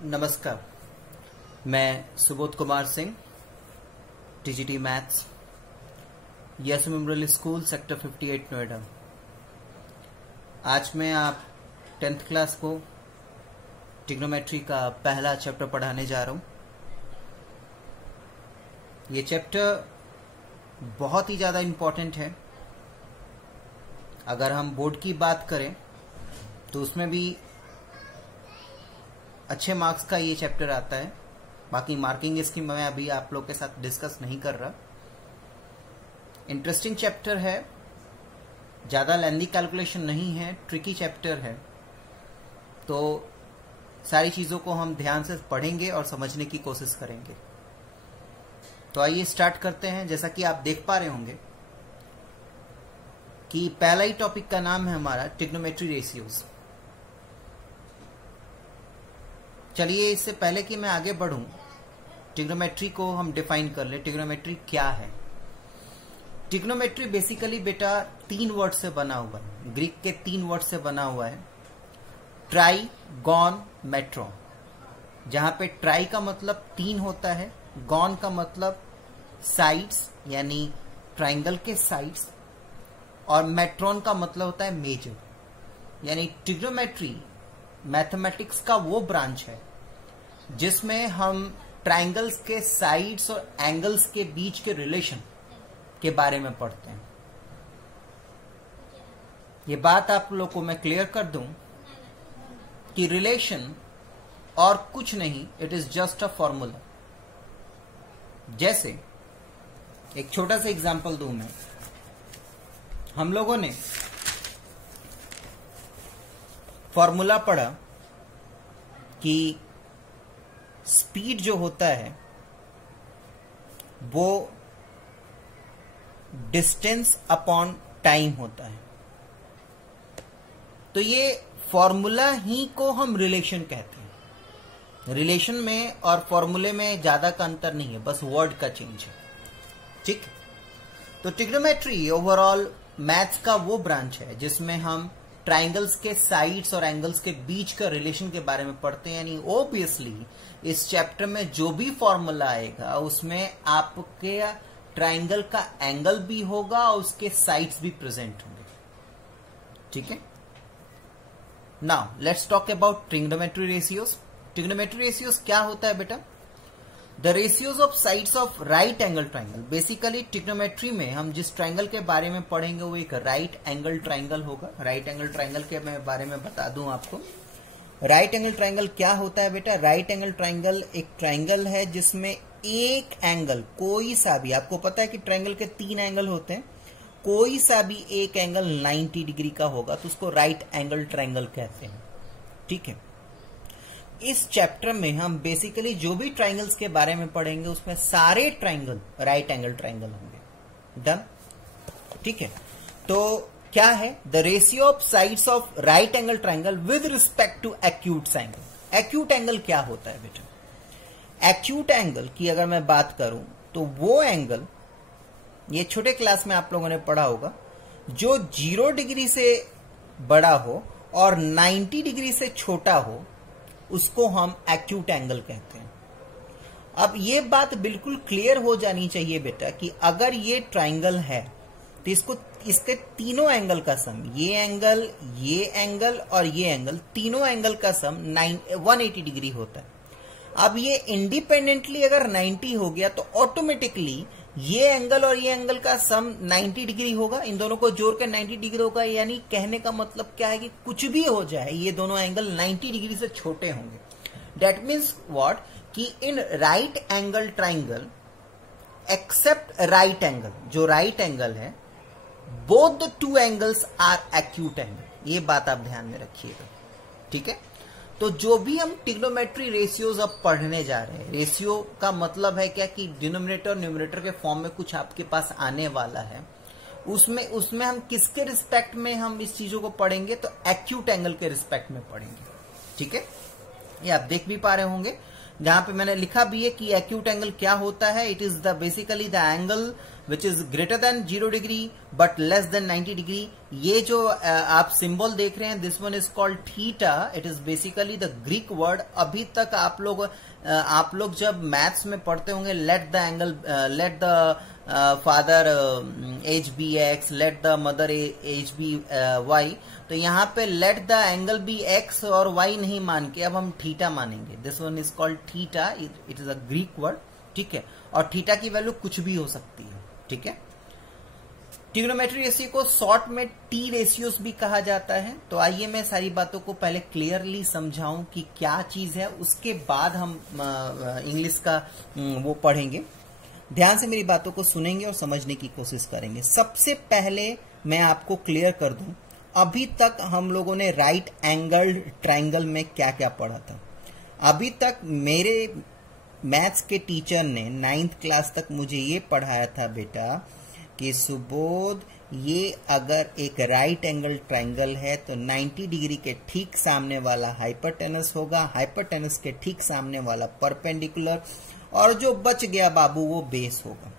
नमस्कार, मैं Subodh Kumar Singh, TGT maths, yes memorial school, sector 58 Noida. आज मैं आप 10th क्लास को ट्रिग्नोमेट्री का पहला चैप्टर पढ़ाने जा रहा हूं। ये चैप्टर बहुत ही ज्यादा इम्पोर्टेंट है। अगर हम बोर्ड की बात करें तो उसमें भी अच्छे मार्क्स का ये चैप्टर आता है। बाकी मार्किंग इसकी मैं अभी आप लोग के साथ डिस्कस नहीं कर रहा। इंटरेस्टिंग चैप्टर है, ज्यादा लेंथी कैलकुलेशन नहीं है, ट्रिकी चैप्टर है, तो सारी चीजों को हम ध्यान से पढ़ेंगे और समझने की कोशिश करेंगे। तो आइए स्टार्ट करते हैं। जैसा कि आप देख पा रहे होंगे कि पहला ही टॉपिक का नाम है हमारा ट्रिग्नोमेट्री रेशियोज। चलिए, इससे पहले कि मैं आगे बढ़ूं, ट्रिग्नोमेट्री को हम डिफाइन कर ले। ट्रिग्नोमेट्री क्या है? ट्रिग्नोमेट्री बेसिकली बेटा 3 वर्ड से बना हुआ है, ग्रीक के 3 वर्ड से बना हुआ है, ट्राई, गॉन, मेट्रॉन। जहां पे ट्राई का मतलब 3 होता है, गॉन का मतलब साइड्स यानी ट्राइंगल के साइड्स, और मेट्रॉन का मतलब होता है मेजर। यानी ट्रिग्नोमेट्री मैथमेटिक्स का वो ब्रांच है जिसमें हम ट्राइंगल्स के साइड्स और एंगल्स के बीच के रिलेशन के बारे में पढ़ते हैं। ये बात आप लोग को मैं क्लियर कर दूं कि रिलेशन और कुछ नहीं, it is just a formula. जैसे एक छोटा सा एग्जांपल दूं मैं। हम लोगों ने फॉर्मूला पढ़ा कि स्पीड जो होता है वो डिस्टेंस अपॉन टाइम होता है। तो ये फॉर्मूला ही को हम रिलेशन कहते हैं। रिलेशन में और फॉर्मूले में ज्यादा का अंतर नहीं है, बस वर्ड का चेंज है। ठीक। तो ट्रिग्नोमेट्री ओवरऑल मैथ्स का वो ब्रांच है जिसमें हम ट्राइंगल्स के साइड्स और एंगल्स के बीच का रिलेशन के बारे में पढ़ते हैं। यानी ओबियसली इस चैप्टर में जो भी फॉर्मूला आएगा उसमें आपके ट्राइंगल का एंगल भी होगा और उसके साइड्स भी प्रेजेंट होंगे। ठीक है। Now let's talk about trigonometry ratios. Trigonometry ratios क्या होता है बेटा? The ratios of sides of right angle triangle. Basically trigonometry में हम जिस ट्राइंगल के बारे में पढ़ेंगे वो एक राइट एंगल ट्राइंगल होगा। राइट एंगल ट्राइंगल के मैं बारे में बता दूं आपको। राइट एंगल ट्राइंगल क्या होता है बेटा? राइट एंगल ट्राइंगल एक ट्राइंगल है जिसमें एक एंगल, कोई सा भी, आपको पता है कि ट्राइंगल के 3 एंगल होते हैं, कोई सा भी एक एंगल 90 डिग्री का होगा तो उसको राइट एंगल ट्राइंगल कहते हैं। ठीक है। इस चैप्टर में हम बेसिकली जो भी ट्राइंगल्स के बारे में पढ़ेंगे उसमें सारे ट्राइंगल राइट एंगल ट्राइंगल होंगे। डन। ठीक है। तो क्या है? The ratio of sides of right angle triangle with respect to acute angle. Acute angle क्या होता है बेटा? एक्यूट एंगल की अगर मैं बात करूं तो वो एंगल, ये छोटे क्लास में आप लोगों ने पढ़ा होगा, जो 0 डिग्री से बड़ा हो और 90 डिग्री से छोटा हो उसको हम एक्यूट एंगल कहते हैं। अब ये बात बिल्कुल क्लियर हो जानी चाहिए बेटा कि अगर ये ट्राइंगल है तो इसके तीनों एंगल का सम, ये एंगल और ये एंगल, तीनों एंगल का सम 180 डिग्री होता है। अब ये इंडिपेंडेंटली अगर 90 हो गया तो ऑटोमेटिकली ये एंगल और ये एंगल का सम 90 डिग्री होगा। इन दोनों को जोड़ के 90 डिग्री होगा। यानी कहने का मतलब क्या है कि कुछ भी हो जाए ये दोनों एंगल 90 डिग्री से छोटे होंगे। That means what? कि in right angle triangle except right angle, जो राइट एंगल है, both the 2 angles are acute angle. ये बात आप ध्यान में रखिएगा। ठीक है। तो जो भी हम ट्रिग्नोमेट्री रेशियोज अब पढ़ने जा रहे हैं, रेशियो का मतलब है क्या कि डिनोमिनेटर और न्यूमरेटर के फॉर्म में कुछ आपके पास आने वाला है, उसमें हम किसके रिस्पेक्ट में हम इस चीजों को पढ़ेंगे? तो एक्यूट एंगल के रिस्पेक्ट में पढ़ेंगे। ठीक है। ये आप देख भी पा रहे होंगे, जहां पे मैंने लिखा भी है कि एक्यूट एंगल क्या होता है। It is the basically the angle which is greater than 0 degree but less than 90 degree. ये जो आप सिंबल देख रहे हैं, this one is called theta. It is basically the Greek word. अभी तक आप लोग जब मैथ्स में पढ़ते होंगे, let the angle, let the father H be X, let the mother H be Y, तो यहाँ पे let the angle B x और वाई नहीं मान के अब हम थीटा मानेंगे। This one is called theta. It is a Greek word, ठीक है। और थीटा की वैल्यू कुछ भी हो सकती है, ठीक है। ट्रिग्नोमेट्री रेशियो को शॉर्ट में टी रेशियोस भी कहा जाता है। तो आइए मैं सारी बातों को पहले क्लियरली समझाऊं कि क्या चीज है, उसके बाद हम इंग्लिश का वो पढ़ेंगे। ध्यान से मेरी बातों को सुनेंगे और समझने की कोशिश करेंगे। सबसे पहले मैं आपको क्लियर कर दूं, अभी तक हम लोगों ने राइट एंगल ट्रायंगल में क्या क्या पढ़ा था। अभी तक मेरे मैथ्स के टीचर ने 9th क्लास तक मुझे ये पढ़ाया था बेटा कि सुबोध, ये अगर एक राइट एंगल ट्रायंगल है तो 90 डिग्री के ठीक सामने वाला हाइपोटेनस होगा, हाइपोटेनस के ठीक सामने वाला परपेंडिकुलर, और जो बच गया बाबू वो बेस होगा।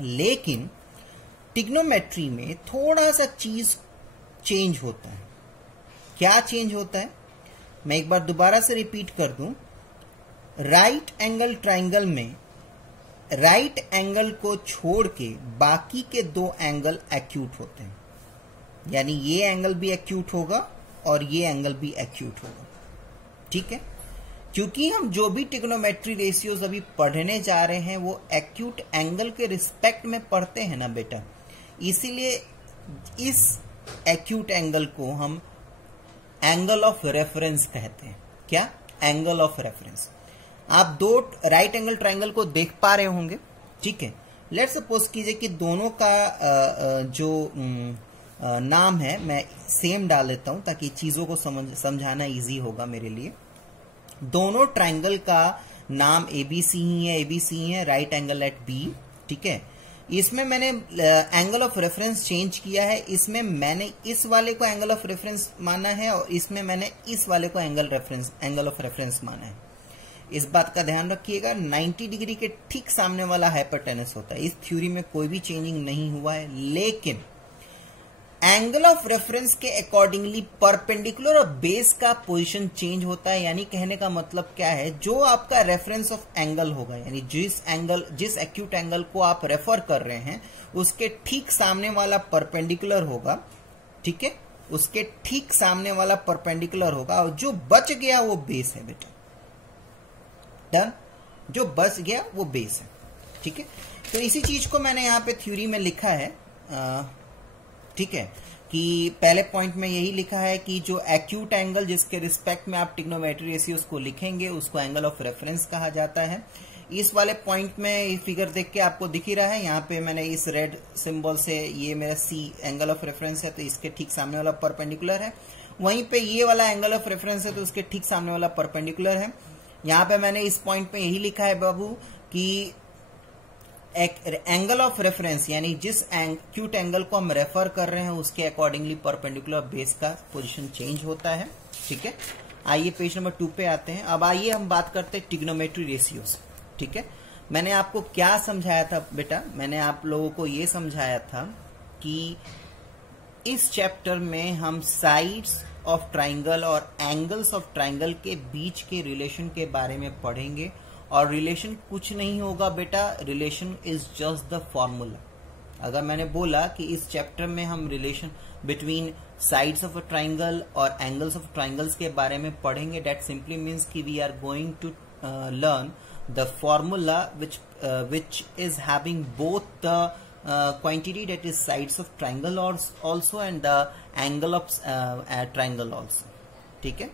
लेकिन ट्रिग्नोमेट्री में थोड़ा सा चीज चेंज होता है। क्या चेंज होता है, मैं एक बार दोबारा से रिपीट कर दूं। राइट एंगल ट्रायंगल में राइट एंगल को छोड़ के बाकी के दो एंगल एक्यूट होते हैं, यानी ये एंगल भी एक्यूट होगा और ये एंगल भी एक्यूट होगा, ठीक है। क्योंकि हम जो भी ट्रिग्नोमेट्री रेशियोज अभी पढ़ने जा रहे हैं वो एक्यूट एंगल के रिस्पेक्ट में पढ़ते हैं ना बेटा, इसीलिए इस एक्यूट एंगल को हम एंगल ऑफ रेफरेंस कहते हैं। क्या? Angle of reference. आप दो राइट एंगल ट्रायंगल को देख पा रहे होंगे, ठीक है। लेट्स सपोज कीजिए कि दोनों का जो नाम है मैं सेम डाल देता हूं ताकि चीजों को समझाना इजी होगा मेरे लिए। दोनों ट्रायंगल का नाम एबीसी ही है, एबीसी ही है, राइट एंगल एट बी, ठीक है। इसमें मैंने एंगल ऑफ रेफरेंस चेंज किया है। इसमें मैंने इस वाले को एंगल ऑफ रेफरेंस माना है और इसमें मैंने इस वाले को एंगल ऑफ रेफरेंस माना है। इस बात का ध्यान रखिएगा, 90 डिग्री के ठीक सामने वाला हाइपोटेनस होता है। इस थ्योरी में कोई भी चेंजिंग नहीं हुआ है, लेकिन एंगल ऑफ रेफरेंस के अकॉर्डिंगली परपेंडिकुलर और बेस का पोजीशन चेंज होता है। यानी कहने का मतलब क्या है, जो आपका रेफरेंस ऑफ एंगल होगा, यानी जिस एक्यूट एंगल को आप रेफर कर रहे हैं उसके ठीक सामने वाला परपेंडिकुलर होगा, ठीक है। उसके ठीक सामने वाला परपेंडिकुलर होगा और जो बच गया वो बेस है बेटा। डन? जो बच गया वो बेस है, ठीक है। तो इसी चीज को मैंने यहां पे थ्योरी में लिखा है, ठीक है, कि पहले पॉइंट में यही लिखा है कि जो एक्यूट एंगल जिसके रिस्पेक्ट में आप ट्रिग्नोमेट्री रेशियोज को लिखेंगे उसको एंगल ऑफ रेफरेंस कहा जाता है। इस वाले पॉइंट में फिगर देख के आपको दिख ही रहा है, यहाँ पे मैंने इस रेड सिंबल से, ये मेरा सी एंगल ऑफ रेफरेंस है तो इसके ठीक सामने वाला परपेंडिकुलर है। वहीं पे ये वाला एंगल ऑफ रेफरेंस है तो उसके ठीक सामने वाला परपेंडिकुलर है। यहाँ पे मैंने इस पॉइंट पे यही लिखा है बाबू कि एंगल ऑफ रेफरेंस यानी जिस एक्यूट एंगल को हम रेफर कर रहे हैं उसके अकॉर्डिंगली परपेंडिकुलर बेस का पोजीशन चेंज होता है, ठीक है। आइए पेज नंबर 2 पे आते हैं। अब आइए हम बात करते हैं ट्रिग्नोमेट्री रेशियोज, ठीक है। मैंने आपको क्या समझाया था बेटा, मैंने आप लोगों को ये समझाया था कि इस चैप्टर में हम साइड्स ऑफ ट्राइंगल और एंगल्स ऑफ ट्राइंगल के बीच के रिलेशन के बारे में पढ़ेंगे। और रिलेशन कुछ नहीं होगा बेटा, relation is just the formula. अगर मैंने बोला कि इस चैप्टर में हम relation between sides of a triangle और एंगल्स ऑफ ट्राइंगल्स के बारे में पढ़ेंगे, दैट सिंपली मीन्स कि we are going to learn the formula which is having both the quantity, that is sides of triangle also and the angle of triangle also, ठीक है।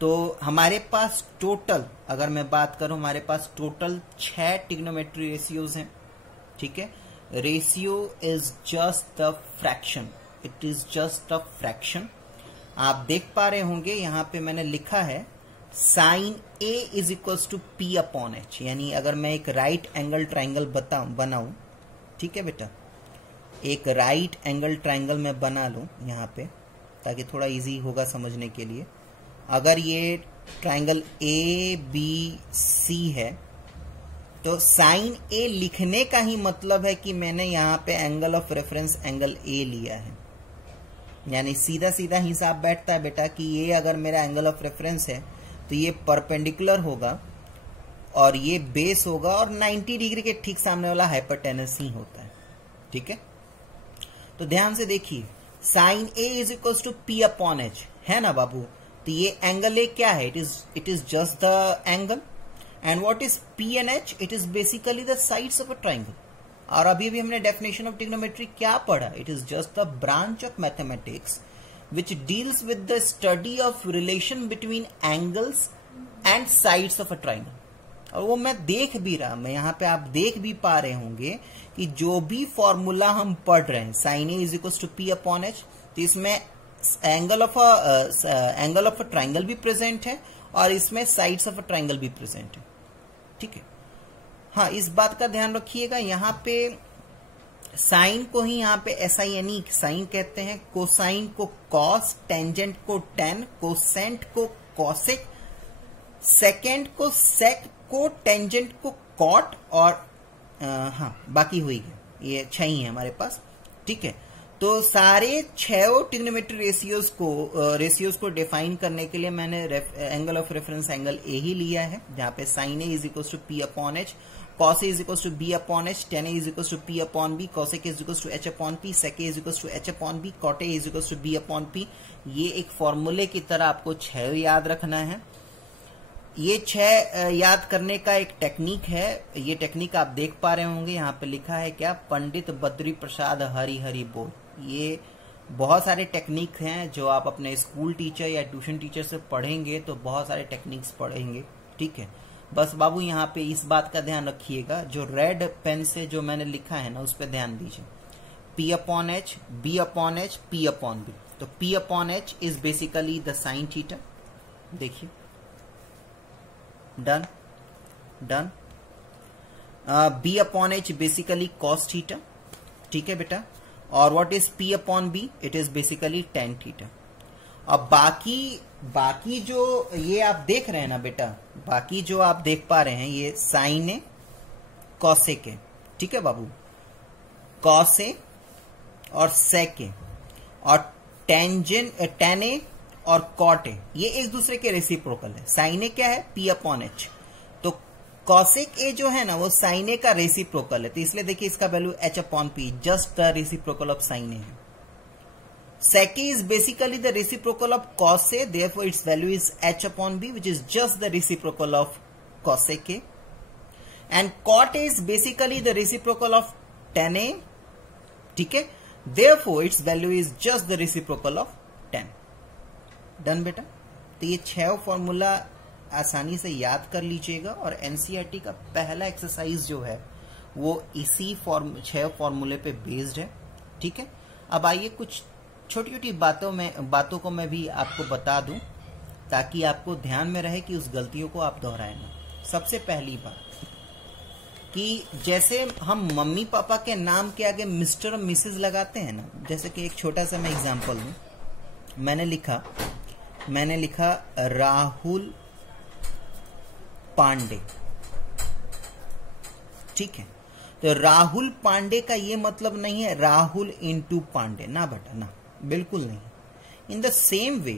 तो हमारे पास total, अगर मैं बात करूं, हमारे पास टोटल 6 ट्रिग्नोमेट्री रेशियोज हैं, ठीक है। Ratio is just the fraction, it is just a fraction. आप देख पा रहे होंगे यहाँ पे मैंने लिखा है sine A is equal to P upon H. यानी अगर मैं एक राइट एंगल ट्राइंगल बनाऊं, ठीक है बेटा, एक राइट एंगल ट्राइंगल में बना लूं यहाँ पे ताकि थोड़ा इजी होगा समझने के लिए। अगर ये ट्राइंगल ए बी सी है, तो साइन ए लिखने का ही मतलब है कि मैंने यहां पे एंगल ऑफ रेफरेंस एंगल ए लिया है, यानी सीधा सीधा हिसाब बैठता है बेटा कि ये अगर मेरा एंगल ऑफ रेफरेंस है तो ये परपेंडिकुलर होगा और ये बेस होगा और 90 डिग्री के ठीक सामने वाला हाइपोटेनस ही होता है। ठीक है, तो ध्यान से देखिए, sine A is equal to P upon H है ना बाबू। तो ये एंगल ए क्या है, it is just the angle, and what is P and H, it is basically the sides of a triangle. और अभी भी हमने डेफिनेशन ऑफ ट्रिग्नोमेट्री क्या पढ़ा, it is just the branch of mathematics which deals with the study of relation between angles and sides of a triangle. और वो मैं देख भी रहा, मैं यहाँ पे आप देख भी पा रहे होंगे कि जो भी फॉर्मूला हम पढ़ रहे हैं, sine A is equal to P upon H, तो इसमें एंगल ऑफ अ ट्राइंगल भी प्रेजेंट है और इसमें साइड्स ऑफ अ ट्राइंगल भी प्रेजेंट है। ठीक है, हाँ इस बात का ध्यान रखिएगा, यहाँ पे साइन को ही यहाँ पे SIN साइन कहते हैं, कोसाइन को कॉस, टेंजेंट को टेन, कोसेंट को कॉसेक, सेकेंड को सेक, को टेंजेंट को कॉट, और हाँ बाकी हुई है, ये 6 ही है हमारे पास। ठीक है, तो सारे 6 ट्रिग्नोमेट्री रेशियोज को डिफाइन करने के लिए मैंने angle of reference angle A ही लिया है, जहां पे sine A is equal to P upon H, cos A is equal to B upon H, tan A is equal to P upon B, cosec is equal to H upon P, sec A is equal to H upon B, cot A is equal to B upon P. ये एक फॉर्मूले की तरह आपको 6 याद रखना है। ये 6 याद करने का एक टेक्निक है, ये टेक्निक आप देख पा रहे होंगे, यहाँ पे लिखा है क्या, पंडित बद्री प्रसाद हरि हरि बोल। ये बहुत सारे टेक्निक हैं जो आप अपने स्कूल टीचर या ट्यूशन टीचर से पढ़ेंगे तो बहुत सारे टेक्निक्स पढ़ेंगे। ठीक है, बस बाबू यहाँ पे इस बात का ध्यान रखिएगा, जो रेड पेन से जो मैंने लिखा है ना उस पर ध्यान दीजिए, P upon H, B upon H, P upon B. तो P upon H is basically the sine theta, देखिए done done. B upon H basically cos theta, ठीक है बेटा, और what is P upon B, it is basically tan theta. अब बाकी जो ये आप देख रहे हैं ना बेटा, बाकी जो आप देख पा रहे हैं ये साइन है, कॉसेक है, ठीक है बाबू, कॉस है और सेक है और टेन ए और कॉट है, ये एक दूसरे के रेसिप्रोकल है। साइन ए क्या है, P अपॉन एच, तो कॉसेक ए जो है ना वो साइन ए का रेसिप्रोकल है, तो इसलिए देखिए इसका value H upon P, just the reciprocal of sine A है। Sec A is basically the reciprocal of cos A, therefore its value is H upon B, which is just the reciprocal of cosec A. And cot A is basically the reciprocal of tan A, ठीक है, therefore its value is just the reciprocal of tan. Done बेटा। तो ये 6 formula आसानी से याद कर लीजिएगा और NCERT का पहला एक्सरसाइज जो है वो इसी 6 फॉर्मूले पे बेस्ड है। ठीक है, अब आइए कुछ छोटी छोटी बातों को मैं भी आपको बता दूं ताकि आपको ध्यान में रहे कि उस गलतियों को आप दोहराएं ना। सबसे पहली बात कि जैसे हम मम्मी पापा के नाम के आगे मिस्टर और मिसेज लगाते हैं ना, जैसे कि एक छोटा सा मैं एग्जांपल दूं, मैंने लिखा राहुल पांडे, ठीक है, तो राहुल पांडे का ये मतलब नहीं है राहुल इनटू पांडे, ना बेटा ना, बिल्कुल नहीं। In the same way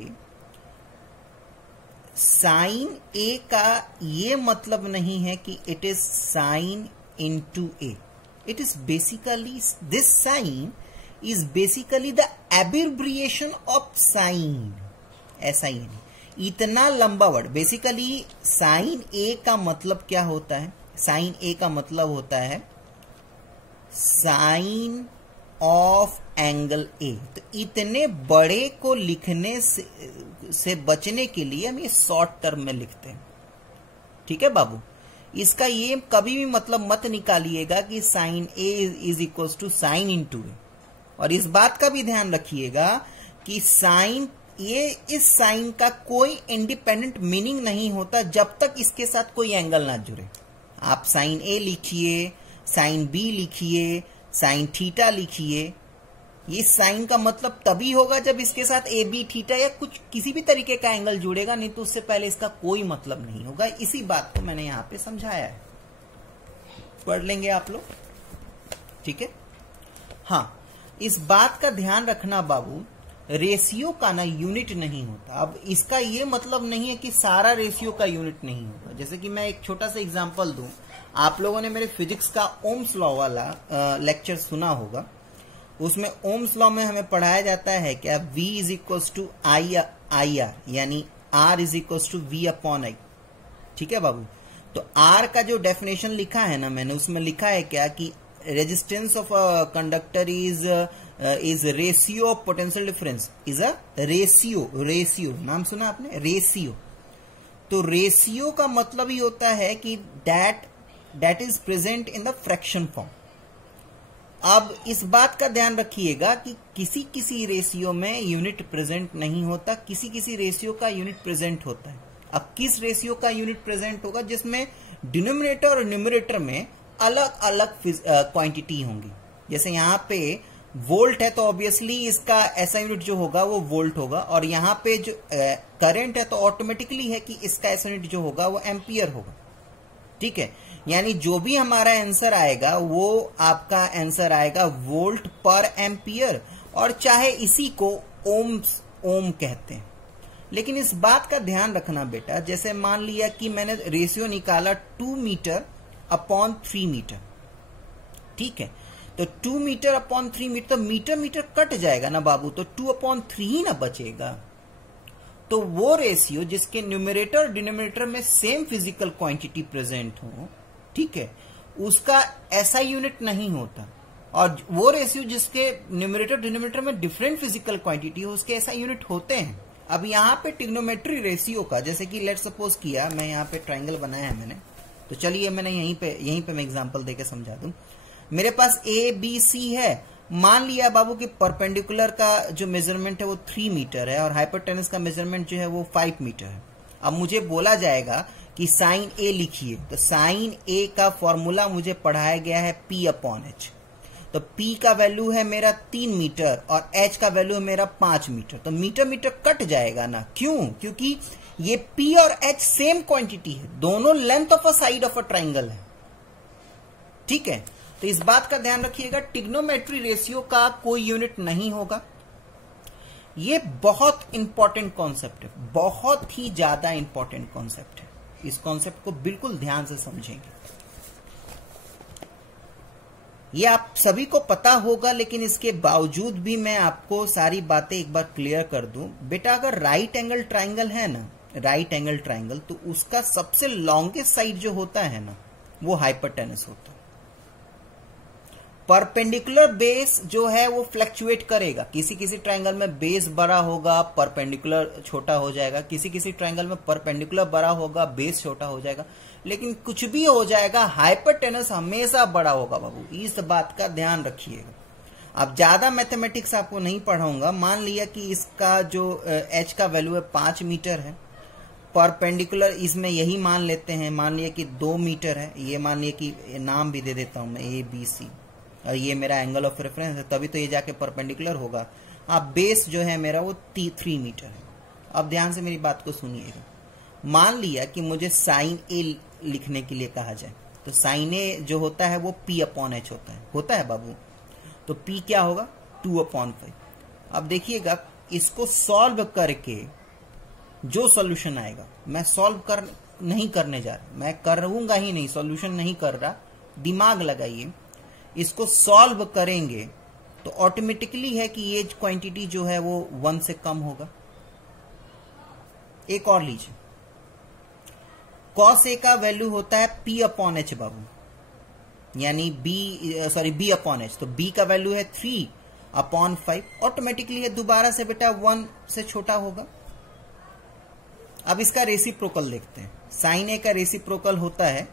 sine A का ये मतलब नहीं है कि it is sine into A, it is basically this sine is basically the abbreviation of sine, SIN, इतना लंबा वर्ड। बेसिकली साइन ए का मतलब क्या होता है, साइन ए का मतलब होता है साइन ऑफ एंगल ए। तो इतने बड़े को लिखने से बचने के लिए हम ये शॉर्ट टर्म में लिखते हैं। ठीक है बाबू, इसका ये कभी भी मतलब मत निकालिएगा कि sine A is equal to sine into A. और इस बात का भी ध्यान रखिएगा कि साइन, ये इस साइन का कोई इंडिपेंडेंट मीनिंग नहीं होता जब तक इसके साथ कोई एंगल ना जुड़े। आप साइन ए लिखिए, साइन बी लिखिए, साइन थीटा लिखिए, ये साइन का मतलब तभी होगा जब इसके साथ ए बी थीटा या कुछ किसी भी तरीके का एंगल जुड़ेगा, नहीं तो उससे पहले इसका कोई मतलब नहीं होगा। इसी बात को मैंने यहाँ पे समझाया है। पढ़ लेंगे आप लोग, ठीक है। हाँ, इस बात का ध्यान रखना बाबू, रेशियो का ना यूनिट नहीं होता। अब इसका ये मतलब नहीं है कि सारा रेशियो का यूनिट नहीं होगा। जैसे कि मैं एक छोटा सा एग्जांपल दूं, आप लोगों ने मेरे फिजिक्स का ओम्स लॉ वाला लेक्चर सुना होगा। उसमें ओम्स लॉ में हमें पढ़ाया जाता है क्या, V is equal to I R, यानी R is equal to V upon I, ठीक है बाबू। तो R का जो डेफिनेशन लिखा है ना मैंने, उसमें लिखा है क्या कि resistance of a conductor is ratio of potential difference, is a ratio, नाम सुना आपने, रेशियो। तो रेशियो का मतलब ही होता है कि that is present in the fraction form. अब इस बात का ध्यान रखिएगा कि किसी किसी रेशियो में यूनिट प्रेजेंट नहीं होता, किसी किसी रेशियो का यूनिट प्रेजेंट होता है। अब किस रेशियो का यूनिट प्रेजेंट होगा, जिसमें डिनोमिनेटर और न्यूमरेटर में अलग अलग क्वांटिटी होंगी। जैसे यहाँ पे वोल्ट है तो ऑब्वियसली इसका ऐसा यूनिट जो होगा वो वोल्ट होगा, और यहाँ पे जो करंट है तो ऑटोमेटिकली है कि इसका ऐसा यूनिट जो होगा वो एम्पियर होगा, ठीक है। यानी जो भी हमारा आंसर आएगा वो आपका आंसर आएगा वोल्ट पर एम्पियर, और चाहे इसी को ओम कहते हैं। लेकिन इस बात का ध्यान रखना बेटा, जैसे मान लिया कि मैंने रेशियो निकाला 2 मीटर अपॉन 3 मीटर, ठीक है। तो 2 मीटर अपॉन 3 मीटर, तो मीटर मीटर कट जाएगा ना बाबू, तो 2 अपॉन 3 ही ना बचेगा। तो वो रेशियो जिसके न्यूमरेटर और डिनोमिनेटर में सेम फिजिकल क्वांटिटी प्रेजेंट हो, ठीक है, उसका ऐसा यूनिट नहीं होता। और वो रेशियो जिसके न्यूमरेटर डिनोमिनेटर में डिफरेंट फिजिकल क्वांटिटी हो, उसके ऐसा यूनिट होते हैं। अब यहाँ पे ट्रिग्नोमेट्री रेशियो का, जैसे कि लेट सपोज किया, मैं यहाँ पे ट्राइंगल बनाया है मैंने, तो चलिए मैंने यहीं पे मैं एग्जांपल देके समझा दूं। मेरे पास ABC है, मान लिया बाबू कि परपेंडिकुलर का जो मेजरमेंट है वो 3 मीटर है और हाइपोटेनस का मेजरमेंट जो है वो 5 मीटर है। अब मुझे बोला जाएगा कि साइन A लिखिए, तो साइन A का फॉर्मूला मुझे पढ़ाया गया है P अपॉन H। तो P का वैल्यू है मेरा 3 मीटर और H का वैल्यू है मेरा 5 मीटर। तो मीटर मीटर कट जाएगा ना, क्यों? क्योंकि ये P और H सेम क्वांटिटी है, दोनों length of a side of a triangle है, ठीक है। तो इस बात का ध्यान रखिएगा, ट्रिग्नोमेट्री रेशियो का कोई यूनिट नहीं होगा। ये बहुत इंपॉर्टेंट कॉन्सेप्ट है, बहुत ही ज्यादा इंपॉर्टेंट कॉन्सेप्ट है। इस कॉन्सेप्ट को बिल्कुल ध्यान से समझेंगे। ये आप सभी को पता होगा, लेकिन इसके बावजूद भी मैं आपको सारी बातें एक बार क्लियर कर दूं। बेटा, अगर राइट एंगल ट्राइंगल है ना, राइट एंगल ट्राइंगल, तो उसका सबसे लॉन्गेस्ट साइड जो होता है ना, वो हाइपोटेनस होता है। परपेंडिकुलर बेस जो है वो फ्लक्चुएट करेगा, किसी किसी ट्राइंगल में बेस बड़ा होगा, परपेंडिकुलर छोटा हो जाएगा, किसी किसी ट्राइंगल में परपेंडिकुलर बड़ा होगा, बेस छोटा हो जाएगा, लेकिन कुछ भी हो जाएगा, हाइपोटेनस हमेशा बड़ा होगा बाबू, इस बात का ध्यान रखिएगा। अब ज्यादा मैथमेटिक्स आपको नहीं पढ़ाऊंगा। मान लिया कि इसका जो H का वैल्यू है 5 मीटर है, परपेंडिकुलर इसमें यही मान लेते हैं, मान लिया कि 2 मीटर है, ये मान लिया कि नाम भी दे देता हूं मैं ABC, और ये मेरा एंगल ऑफ रेफरेंस है, तभी तो ये जाके परपेंडिकुलर होगा। अब बेस जो है मेरा वो 3 मीटर है। अब ध्यान से मेरी बात को सुनिएगा। मान लिया कि मुझे साइन A लिखने के लिए कहा जाए, तो साइन A जो होता है वो P अपॉन H होता है बाबू। तो P क्या होगा, 2/5। अब देखिएगा, इसको सॉल्व करके जो सॉल्यूशन आएगा, मैं सॉल्व नहीं करने जा रहा, मैं करूंगा ही नहीं, सॉल्यूशन नहीं कर रहा, दिमाग लगाइए। इसको सॉल्व करेंगे तो ऑटोमेटिकली है कि ये क्वांटिटी जो है वो 1 से कम होगा। एक और लीजिए, cos A का वैल्यू होता है P अपॉन H बाबू, यानी B अपॉन H। तो B का वैल्यू है 3/5, ऑटोमेटिकली ये दोबारा से बेटा 1 से छोटा होगा। अब इसका रेसिप्रोकल देखते हैं। साइन A का रेसिप्रोकल होता है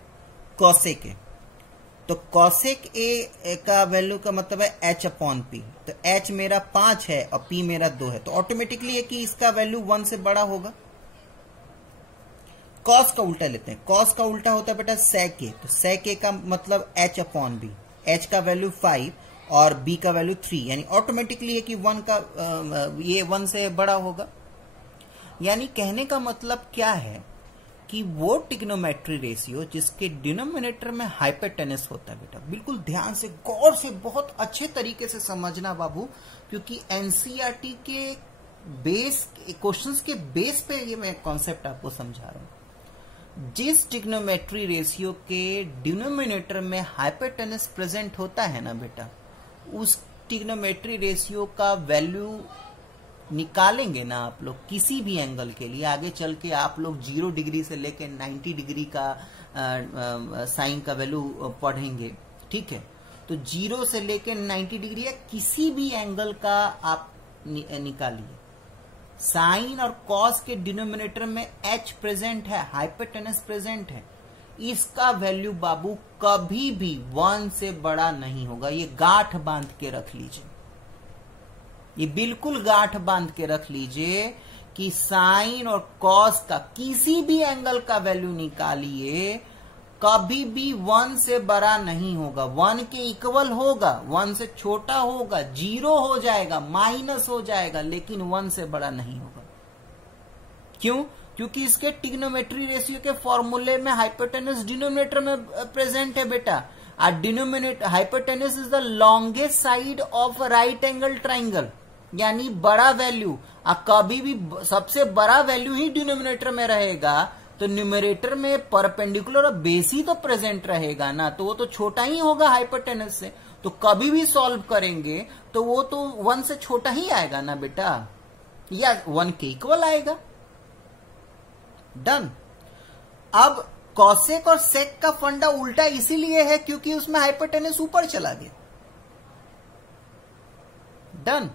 cosec A। तो cosec A का वैल्यू का मतलब है H अपॉन P। तो H मेरा 5 है और P मेरा 2 है, तो ऑटोमेटिकली है कि इसका वैल्यू 1 से बड़ा होगा। cos का उल्टा लेते हैं, cos का उल्टा होता है बेटा sec A। तो sec A का मतलब H अपॉन B, H का वैल्यू 5 और B का वैल्यू 3, यानी ऑटोमेटिकली है कि 1 का ये 1 से बड़ा होगा। यानी कहने का मतलब क्या है कि वो ट्रिग्नोमेट्री रेशियो जिसके डिनोमिनेटर में हाइपोटेनस होता है बेटा, बिल्कुल ध्यान से गौर से बहुत अच्छे तरीके से समझना बाबू, क्योंकि एनसीईआरटी के बेस क्वेश्चंस के बेस पे ये मैं कॉन्सेप्ट आपको समझा रहा हूं। जिस ट्रिग्नोमेट्री रेशियो के डिनोमिनेटर में हाइपोटेनस प्रेजेंट होता है ना बेटा, उस ट्रिग्नोमेट्री रेशियो का वैल्यू निकालेंगे ना आप लोग किसी भी एंगल के लिए, आगे चल के आप लोग 0 डिग्री से लेके 90 डिग्री का साइन का वैल्यू पढ़ेंगे, ठीक है। तो 0 से लेके 90 डिग्री या किसी भी एंगल का आप निकालिए, साइन और कॉस के डिनोमिनेटर में h प्रेजेंट है, हाइपोटेनस प्रेजेंट है, इसका वैल्यू बाबू कभी भी 1 से बड़ा नहीं होगा। ये गांठ बांध के रख लीजिए, ये बिल्कुल गांठ बांध के रख लीजिए कि साइन और कॉस का किसी भी एंगल का वैल्यू निकालिए, कभी भी 1 से बड़ा नहीं होगा, 1 के इक्वल होगा, 1 से छोटा होगा, 0 हो जाएगा, माइनस हो जाएगा, लेकिन 1 से बड़ा नहीं होगा। क्यों? क्योंकि इसके ट्रिग्नोमेट्री रेशियो के फॉर्मूले में हाइपोटेनस डिनोमिनेटर में प्रेजेंट है बेटा। Denominator hypotenuse is the longest side of right angle triangle, यानी बड़ा वैल्यू, कभी भी सबसे बड़ा वैल्यू ही डिनोमिनेटर में रहेगा, तो न्यूमरेटर में परपेंडिकुलर और बेस ही तो प्रेजेंट रहेगा ना, तो वो तो छोटा ही होगा हाइपोटेनस से। तो कभी भी सॉल्व करेंगे तो वो तो 1 से छोटा ही आएगा ना बेटा, या 1 के इक्वल आएगा। डन। अब कॉसेक और सेक का फंडा उल्टा इसीलिए है क्योंकि उसमें हाइपोटेनस ऊपर चला गया। डन।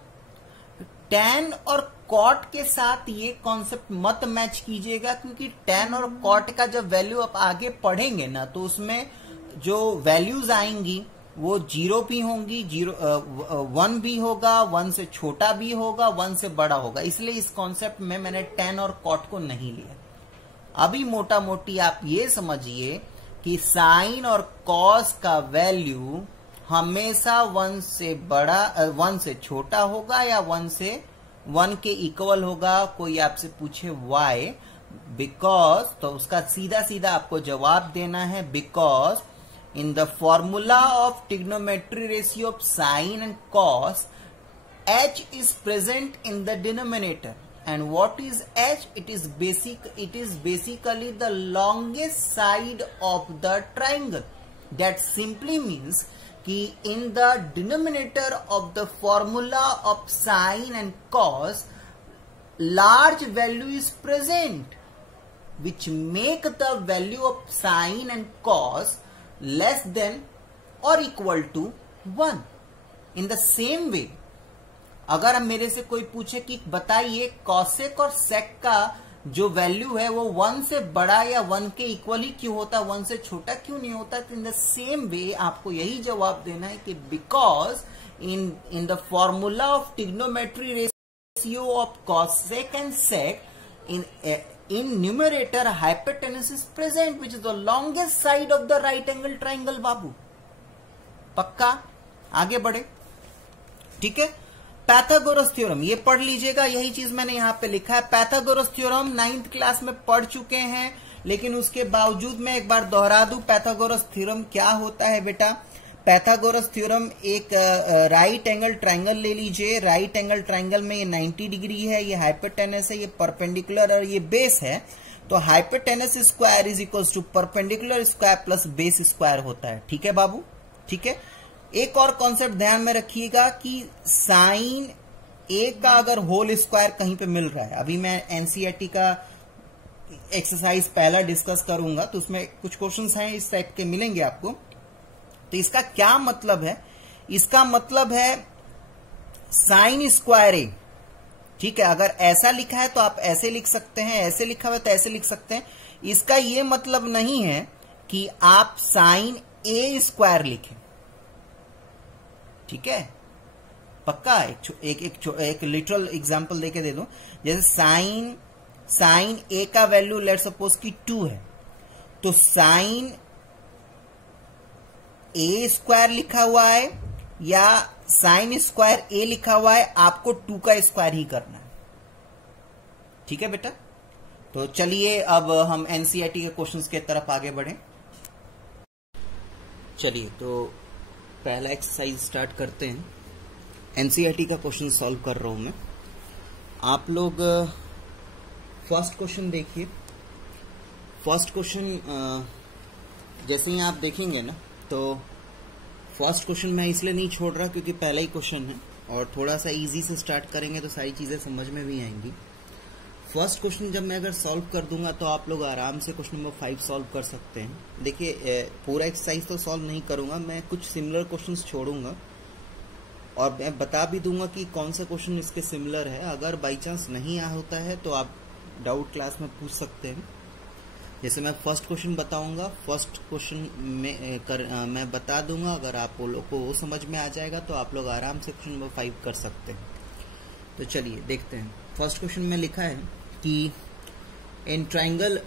टैन और कॉट के साथ ये कॉन्सेप्ट मत मैच कीजिएगा, क्योंकि टैन और कॉट का जब वैल्यू आप आगे पढ़ेंगे ना, तो उसमें जो वैल्यूज आएंगी वो 0 भी होंगी, 1 भी होगा, 1 से छोटा भी होगा, 1 से बड़ा होगा। इसलिए इस कॉन्सेप्ट में मैंने टैन और कॉट को नहीं लिया। अभी मोटा मोटी आप ये समझिए कि साइन और कॉस का वैल्यू हमेशा 1 से बड़ा 1 से छोटा होगा या 1 के इक्वल होगा। कोई आपसे पूछे वाई, बिकॉज, तो उसका सीधा सीधा आपको जवाब देना है, because in the formula of trigonometry ratio of sine and cos h is present in the denominator. And what is h? It is basically the longest side of the triangle. That simply means कि in the denominator of the formula of sine and cos, large value is present, which make the value of sine and cos less than or equal to 1. In the same way, अगर हम मेरे से कोई पूछे कि बताइए cosec और सेक का जो वैल्यू है वो 1 से बड़ा या 1 के इक्वल ही क्यों होता, 1 से छोटा क्यों नहीं होता, तो इन द सेम वे आपको यही जवाब देना है कि because in the formula of trigonometry ratio of cosec and sec in numerator hypotenuse is present, which is the longest side of the right angle triangle। बाबू पक्का? आगे बढ़े, ठीक है। पैथागोरस थ्योरम ये पढ़ लीजिएगा, यही चीज मैंने यहां पे लिखा है। पैथागोरस थ्योरम 9th क्लास में पढ़ चुके हैं, लेकिन उसके बावजूद मैं एक बार दोहरा दूं पैथागोरस थ्योरम क्या होता है बेटा। पैथागोरस थ्योरम एक राइट एंगल ट्राइंगल ले लीजिए। राइट एंगल ट्राइंगल में ये 90 डिग्री है, ये हाइपोटेनस है, ये परपेंडिकुलर और ये बेस है। तो hypotenuse square is equal to perpendicular square plus base square होता है। ठीक है बाबू, ठीक है। एक और कॉन्सेप्ट ध्यान में रखिएगा कि साइन ए का अगर होल स्क्वायर कहीं पे मिल रहा है, अभी मैं एनसीईआरटी का एक्सरसाइज पहला डिस्कस करूंगा तो उसमें कुछ क्वेश्चंस हैं इस टाइप के मिलेंगे आपको। तो इसका क्या मतलब है? इसका मतलब है साइन स्क्वायर ए, ठीक है। अगर ऐसा लिखा है तो आप ऐसे लिख सकते हैं, ऐसे लिखा हुआ है तो ऐसे लिख सकते हैं। इसका यह मतलब नहीं है कि आप साइन ए स्क्वायर लिखें, ठीक है। पक्का? एक लिटरल एग्जांपल देके दे दूं, जैसे साइन ए का वैल्यू लेट्स सपोज कि 2 है, तो साइन ए स्क्वायर लिखा हुआ है या साइन स्क्वायर ए लिखा हुआ है, आपको 2 का स्क्वायर ही करना है, ठीक है बेटा। तो चलिए अब हम एनसीईआरटी के क्वेश्चंस के तरफ आगे बढ़ें। चलिए तो पहला एक्सरसाइज स्टार्ट करते हैं। एनसीईआरटी का क्वेश्चन सॉल्व कर रहा हूं मैं। आप लोग फर्स्ट क्वेश्चन देखिए। फर्स्ट क्वेश्चन जैसे ही आप देखेंगे ना, तो फर्स्ट क्वेश्चन मैं इसलिए नहीं छोड़ रहा क्योंकि पहला ही क्वेश्चन है और थोड़ा सा इजी से स्टार्ट करेंगे तो सारी चीजें समझ में भी आएंगी। फर्स्ट क्वेश्चन जब मैं अगर सॉल्व कर दूंगा तो आप लोग आराम से क्वेश्चन नंबर 5 सॉल्व कर सकते हैं। देखिए पूरा एक्सरसाइज तो सॉल्व नहीं करूंगा, मैं कुछ सिमिलर क्वेश्चंस छोड़ूंगा और मैं बता भी दूंगा कि कौन सा क्वेश्चन इसके सिमिलर है। अगर बाई चांस नहीं होता है तो आप डाउट क्लास में पूछ सकते हैं। जैसे मैं फर्स्ट क्वेश्चन बताऊंगा, फर्स्ट क्वेश्चन में मैं बता दूंगा, अगर आप लोग को वो समझ में आ जाएगा तो आप लोग आराम से क्वेश्चन नंबर 5 कर सकते हैं। तो चलिए देखते हैं। फर्स्ट क्वेश्चन में लिखा है कि in triangle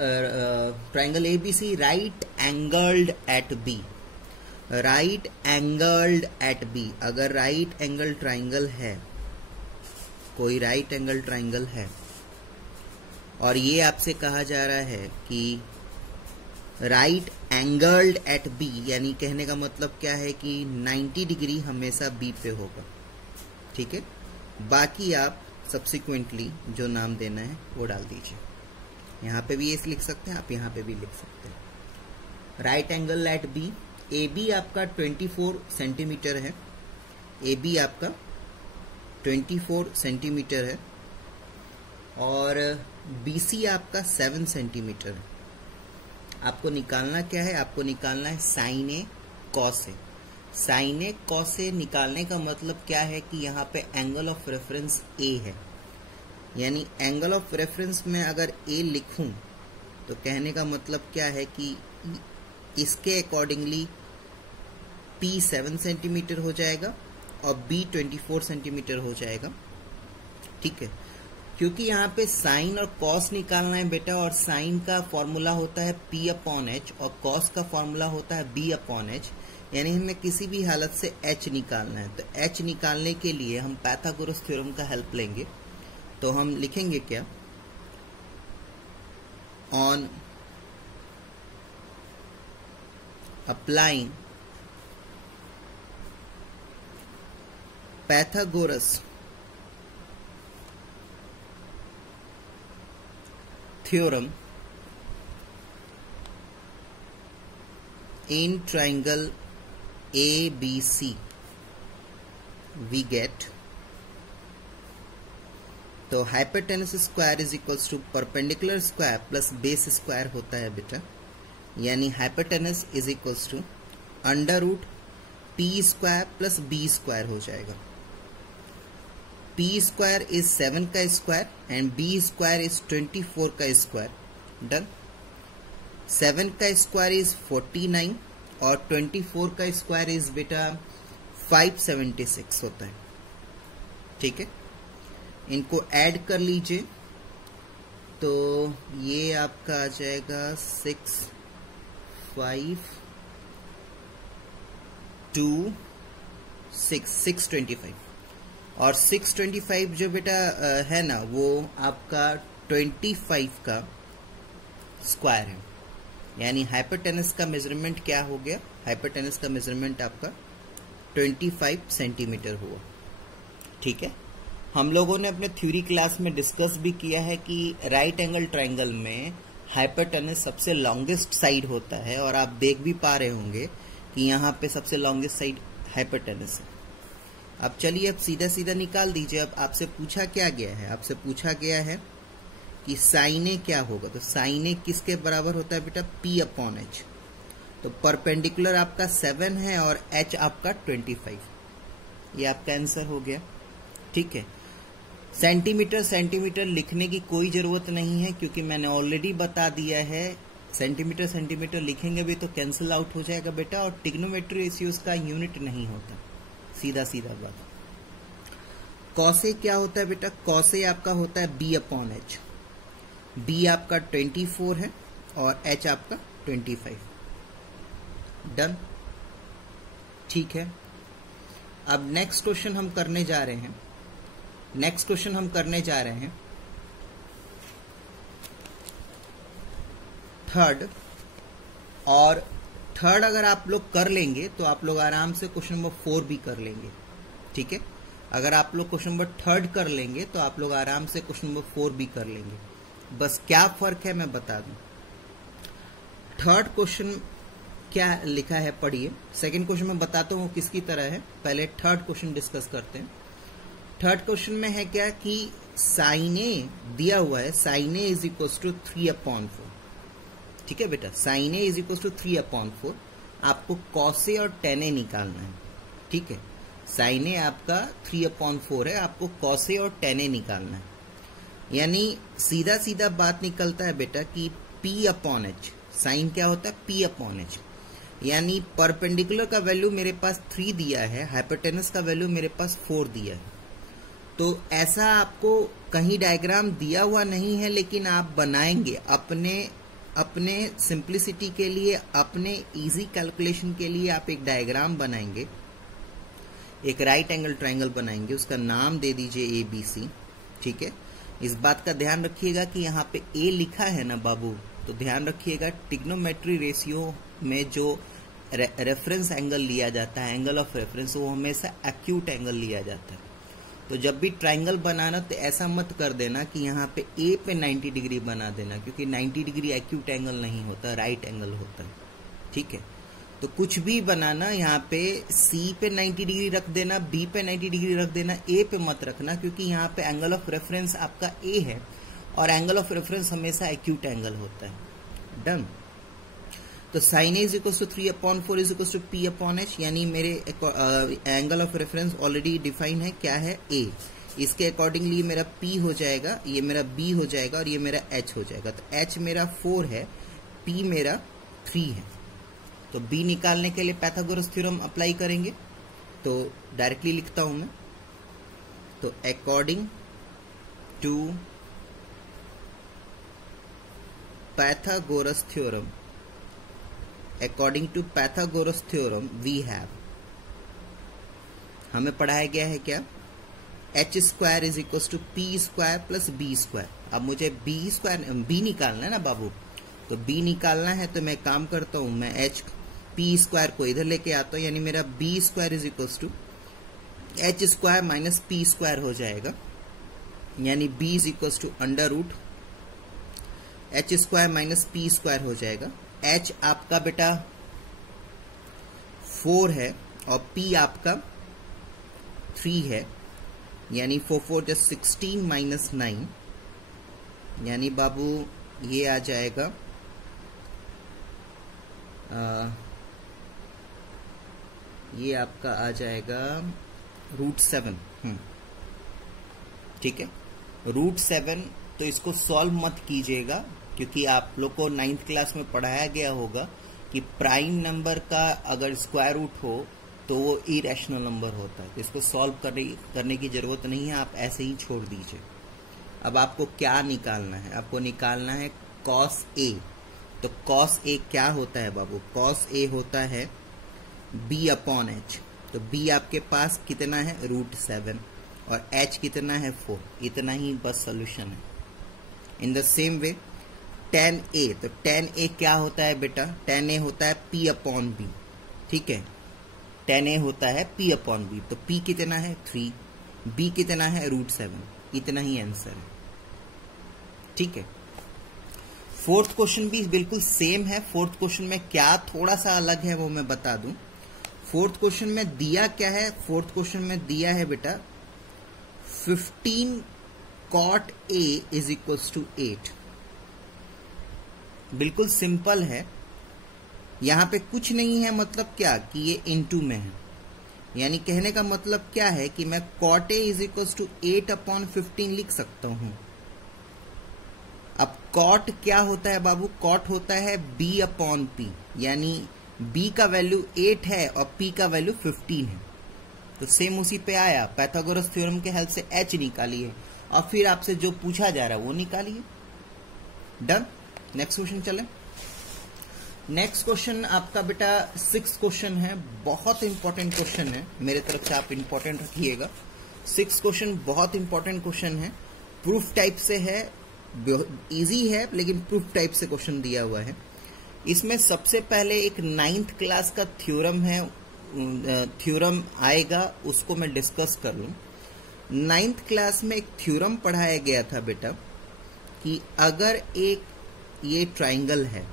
ABC right angled at B, right angled at B. अगर राइट एंगल ट्राइंगल है, कोई राइट एंगल ट्राइंगल है और ये आपसे कहा जा रहा है कि राइट एंगल्ड एट बी, यानी कहने का मतलब क्या है कि 90 डिग्री हमेशा बी पे होगा। ठीक है, बाकी आप सब्सिक्वेंटली जो नाम देना है वो डाल दीजिए। यहाँ पे भी ये लिख सकते हैं, आप यहाँ पे भी लिख सकते हैं। Right angle at B, A B आपका 24 सेंटीमीटर है। ए बी आपका 24 सेंटीमीटर है और BC आपका 7 सेंटीमीटर है। आपको निकालना क्या है? आपको निकालना है sine A cos A. Sign A cos A निकालने का मतलब क्या है कि यहाँ पे एंगल ऑफ रेफरेंस ए है, यानी एंगल ऑफ रेफरेंस में अगर ए लिखूं तो कहने का मतलब क्या है कि इसके अकॉर्डिंगली P 7 सेंटीमीटर हो जाएगा और B 24 सेंटीमीटर हो जाएगा। ठीक है, क्योंकि यहाँ पे साइन और कॉस निकालना है बेटा, और साइन का फॉर्मूला होता है P अपॉन H और कॉस का फॉर्मूला होता है B अपॉन H, यानी हमें किसी भी हालत से H निकालना है। तो H निकालने के लिए हम पाइथागोरस थ्योरम का हेल्प लेंगे। तो हम लिखेंगे क्या? On applying Pythagoras theorem in triangle ABC we get, तो hypotenuse square is equals to perpendicular square plus base square होता है बेटा, यानी hypotenuse is equals to under root P square plus B square हो जाएगा। P स्क्वायर इज 7 का square and B square is 24 का square. Done. 7 का square is 49 और 24 का स्क्वायर इज बेटा 576 होता है। ठीक है, इनको ऐड कर लीजिए तो ये आपका आ जाएगा 6 5 2 6 625 और 625 जो बेटा है ना वो आपका 25 का स्क्वायर है, यानी हाइपोटेनस का मेजरमेंट क्या हो गया? हाइपोटेनस का मेजरमेंट आपका 25 सेंटीमीटर हुआ। ठीक है, हम लोगों ने अपने थ्योरी क्लास में डिस्कस भी किया है कि राइट एंगल ट्राइंगल में हाइपोटेनस सबसे लॉन्गेस्ट साइड होता है और आप देख भी पा रहे होंगे कि यहाँ पे सबसे लॉन्गेस्ट साइड हाइपोटेनस है। अब चलिए अब सीधा सीधा निकाल दीजिए। अब आपसे पूछा क्या गया है? आपसे पूछा गया है कि साइन ए क्या होगा। तो साइन ए किसके बराबर होता है बेटा? P upon H। तो परपेंडिकुलर आपका 7 है और H आपका 25। ये आपका आंसर हो गया। ठीक है, सेंटीमीटर सेंटीमीटर लिखने की कोई जरूरत नहीं है क्योंकि मैंने ऑलरेडी बता दिया है। सेंटीमीटर सेंटीमीटर लिखेंगे भी तो कैंसिल आउट हो जाएगा बेटा, और ट्रिग्नोमेट्री रेशियोज का यूनिट नहीं होता। सीधा सीधा बात। कॉसे क्या होता है बेटा? कॉसे आपका होता है B अपॉन H। B आपका 24 है और H आपका 25। डन। ठीक है, अब नेक्स्ट क्वेश्चन हम करने जा रहे हैं। थर्ड, और थर्ड अगर आप लोग कर लेंगे तो आप लोग आराम से क्वेश्चन नंबर 4 भी कर लेंगे। ठीक है, अगर आप लोग क्वेश्चन नंबर 3 कर लेंगे तो आप लोग आराम से क्वेश्चन नंबर 4 भी कर लेंगे। बस क्या फर्क है मैं बता दूं। थर्ड क्वेश्चन क्या लिखा है पढ़िए। सेकंड क्वेश्चन में बताता हूँ किसकी तरह है, पहले थर्ड क्वेश्चन डिस्कस करते हैं। थर्ड क्वेश्चन में है क्या कि साइन ए दिया हुआ है, sine A is equal to 3/4। ठीक है बेटा, sine A is equal to 3/4। आपको कॉस ए और टेन ए निकालना है। ठीक है, साइन ए आपका 3/4 है, आपको कॉस ए और टेन ए निकालना है। यानी सीधा सीधा बात निकलता है बेटा कि P/H, साइन क्या होता है P/H। यानी परपेंडिकुलर का वैल्यू मेरे पास 3 दिया है, हाइपोटेनस का वैल्यू मेरे पास 4 दिया है। तो ऐसा आपको कहीं डायग्राम दिया हुआ नहीं है, लेकिन आप बनाएंगे अपने सिंप्लिसिटी के लिए, अपने इजी कैलकुलेशन के लिए आप एक डायग्राम बनाएंगे, एक राइट एंगल ट्रायंगल बनाएंगे, उसका नाम दे दीजिए ABC। ठीक है, इस बात का ध्यान रखिएगा कि यहाँ पे A लिखा है ना बाबू, तो ध्यान रखिएगा ट्रिग्नोमेट्री रेशियो में जो रेफरेंस एंगल लिया जाता है, एंगल ऑफ रेफरेंस, वो हमेशा एक्यूट एंगल लिया जाता है। तो जब भी ट्रायंगल बनाना तो ऐसा मत कर देना कि यहाँ पे A पे 90 डिग्री बना देना, क्योंकि 90 डिग्री एक्यूट एंगल नहीं होता, राइट एंगल होता है। ठीक है, तो कुछ भी बनाना यहाँ पे C पे 90 डिग्री रख देना, B पे 90 डिग्री रख देना, A पे मत रखना, क्योंकि यहाँ पे एंगल ऑफ रेफरेंस आपका A है और एंगल ऑफ रेफरेंस हमेशा एक्यूट एंगल होता है। डन। तो sine A is equal to 3/4 is equal to P/H, यानी मेरे angle of reference already define है, क्या है A। इसके अकॉर्डिंगली ये मेरा P हो जाएगा, ये मेरा B हो जाएगा और ये मेरा H हो जाएगा। तो H मेरा 4 है, P मेरा 3 है। तो B निकालने के लिए पाइथागोरस थ्योरम अप्लाई करेंगे, तो डायरेक्टली लिखता हूं मैं। तो according to Pythagoras theorem, according to Pythagoras theorem we have, हमें पढ़ाया गया है क्या, h² is equal to P² plus B²। अब मुझे B निकालना है ना बाबू, तो B निकालना है तो मैं काम करता हूं, मैं P² को इधर लेके आता हूं, यानी मेरा B² is equal to h² minus P² हो जाएगा, यानी B is equal to under root h² minus P² हो जाएगा। H आपका बेटा 4 है और P आपका 3 है, यानी 4 just 16 माइनस 9, यानी बाबू ये आ जाएगा ये आपका आ जाएगा √7। ठीक है, √7। तो इसको सॉल्व मत कीजिएगा, क्योंकि आप लोग को 9th क्लास में पढ़ाया गया होगा कि प्राइम नंबर का अगर स्क्वायर रूट हो तो वो इरेशनल नंबर होता है। तो इसको सॉल्व करने की जरूरत नहीं है, आप ऐसे ही छोड़ दीजिए। अब आपको क्या निकालना है, आपको निकालना है cos A। तो cos A क्या होता है बाबू, cos A होता है B/H। तो B आपके पास कितना है √7 और H कितना है 4, इतना ही बस सोल्यूशन है। इन the same way tan A, तो tan A क्या होता है बेटा, tan A होता है P/B। ठीक है, tan A होता है P/B। तो P कितना है 3, B कितना है √7, इतना ही आंसर है। ठीक है, फोर्थ क्वेश्चन भी बिल्कुल सेम है। फोर्थ क्वेश्चन में क्या थोड़ा सा अलग है वो मैं बता दूं। फोर्थ क्वेश्चन में दिया क्या है, फोर्थ क्वेश्चन में दिया है बेटा 15 cot A is equal to 8। बिल्कुल सिंपल है, यहां पे कुछ नहीं है, मतलब क्या कि ये इनटू में है। यानी कहने का मतलब क्या है कि मैं cot A is equal to 8/15 लिख सकता हूं। अब cot क्या होता है बाबू, cot होता है B/P, यानी B का वैल्यू 8 है और P का वैल्यू 15 है। तो सेम उसी पे आया, पाइथागोरस थ्योरम के हेल्प से H निकालिए और फिर आपसे जो पूछा जा रहा है वो निकालिए। डन। नेक्स्ट क्वेश्चन चले। नेक्स्ट क्वेश्चन आपका बेटा 6th क्वेश्चन है, बहुत इंपॉर्टेंट क्वेश्चन है, मेरे तरफ से आप इंपॉर्टेंट रखिएगा। 6th क्वेश्चन बहुत इंपॉर्टेंट क्वेश्चन है, प्रूफ टाइप से है, इजी है लेकिन प्रूफ टाइप से क्वेश्चन दिया हुआ है। इसमें सबसे पहले एक 9th क्लास का थ्योरम है, थ्योरम आएगा, उसको मैं डिस्कस कर लूं। 9th क्लास में एक थ्योरम पढ़ाया गया था बेटा कि अगर एक ये ट्राइंगल है,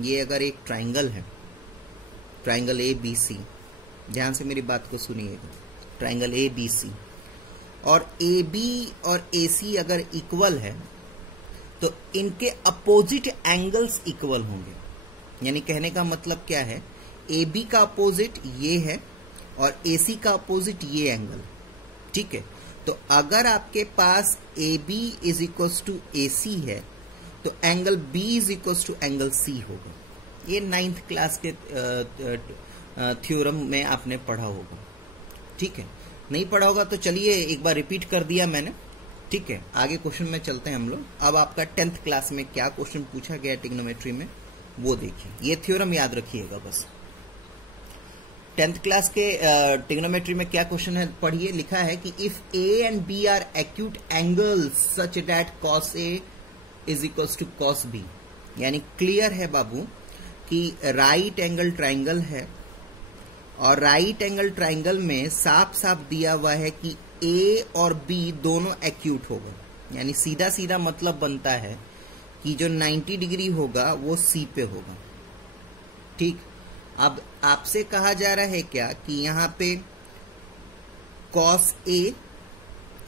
ये अगर एक ट्राइंगल है, ट्राइंगल ABC, ध्यान से मेरी बात को सुनिएगा, ट्राइंगल ABC, और AB और AC अगर इक्वल है तो इनके अपोजिट एंगल्स इक्वल होंगे। यानी कहने का मतलब क्या है, AB का अपोजिट ये है और AC का अपोजिट ये एंगल, ठीक है। तो अगर आपके पास AB is equals to AC है तो angle B is equals to angle C होगा। ये 9th क्लास के थ्योरम में आपने पढ़ा होगा, ठीक है। नहीं पढ़ा होगा तो चलिए एक बार रिपीट कर दिया मैंने, ठीक है। आगे क्वेश्चन में चलते हैं हम लोग। अब आपका 10th क्लास में क्या क्वेश्चन पूछा गया ट्रिग्नोमेट्री में वो देखिए, ये थ्योरम याद रखिएगा बस। 10th क्लास के ट्रिग्नोमेट्री में क्या क्वेश्चन है पढ़िए, लिखा है कि if A and B are acute angles such that cos A is equals to cos B, यानी क्लियर है बाबू कि राइट एंगल ट्राइंगल है और राइट एंगल ट्राइंगल में साफ साफ दिया हुआ है कि A और B दोनों एक्यूट होगा। यानी सीधा सीधा मतलब बनता है कि जो 90 डिग्री होगा वो C पे होगा, ठीक। अब आपसे कहा जा रहा है क्या कि यहां पे cos A,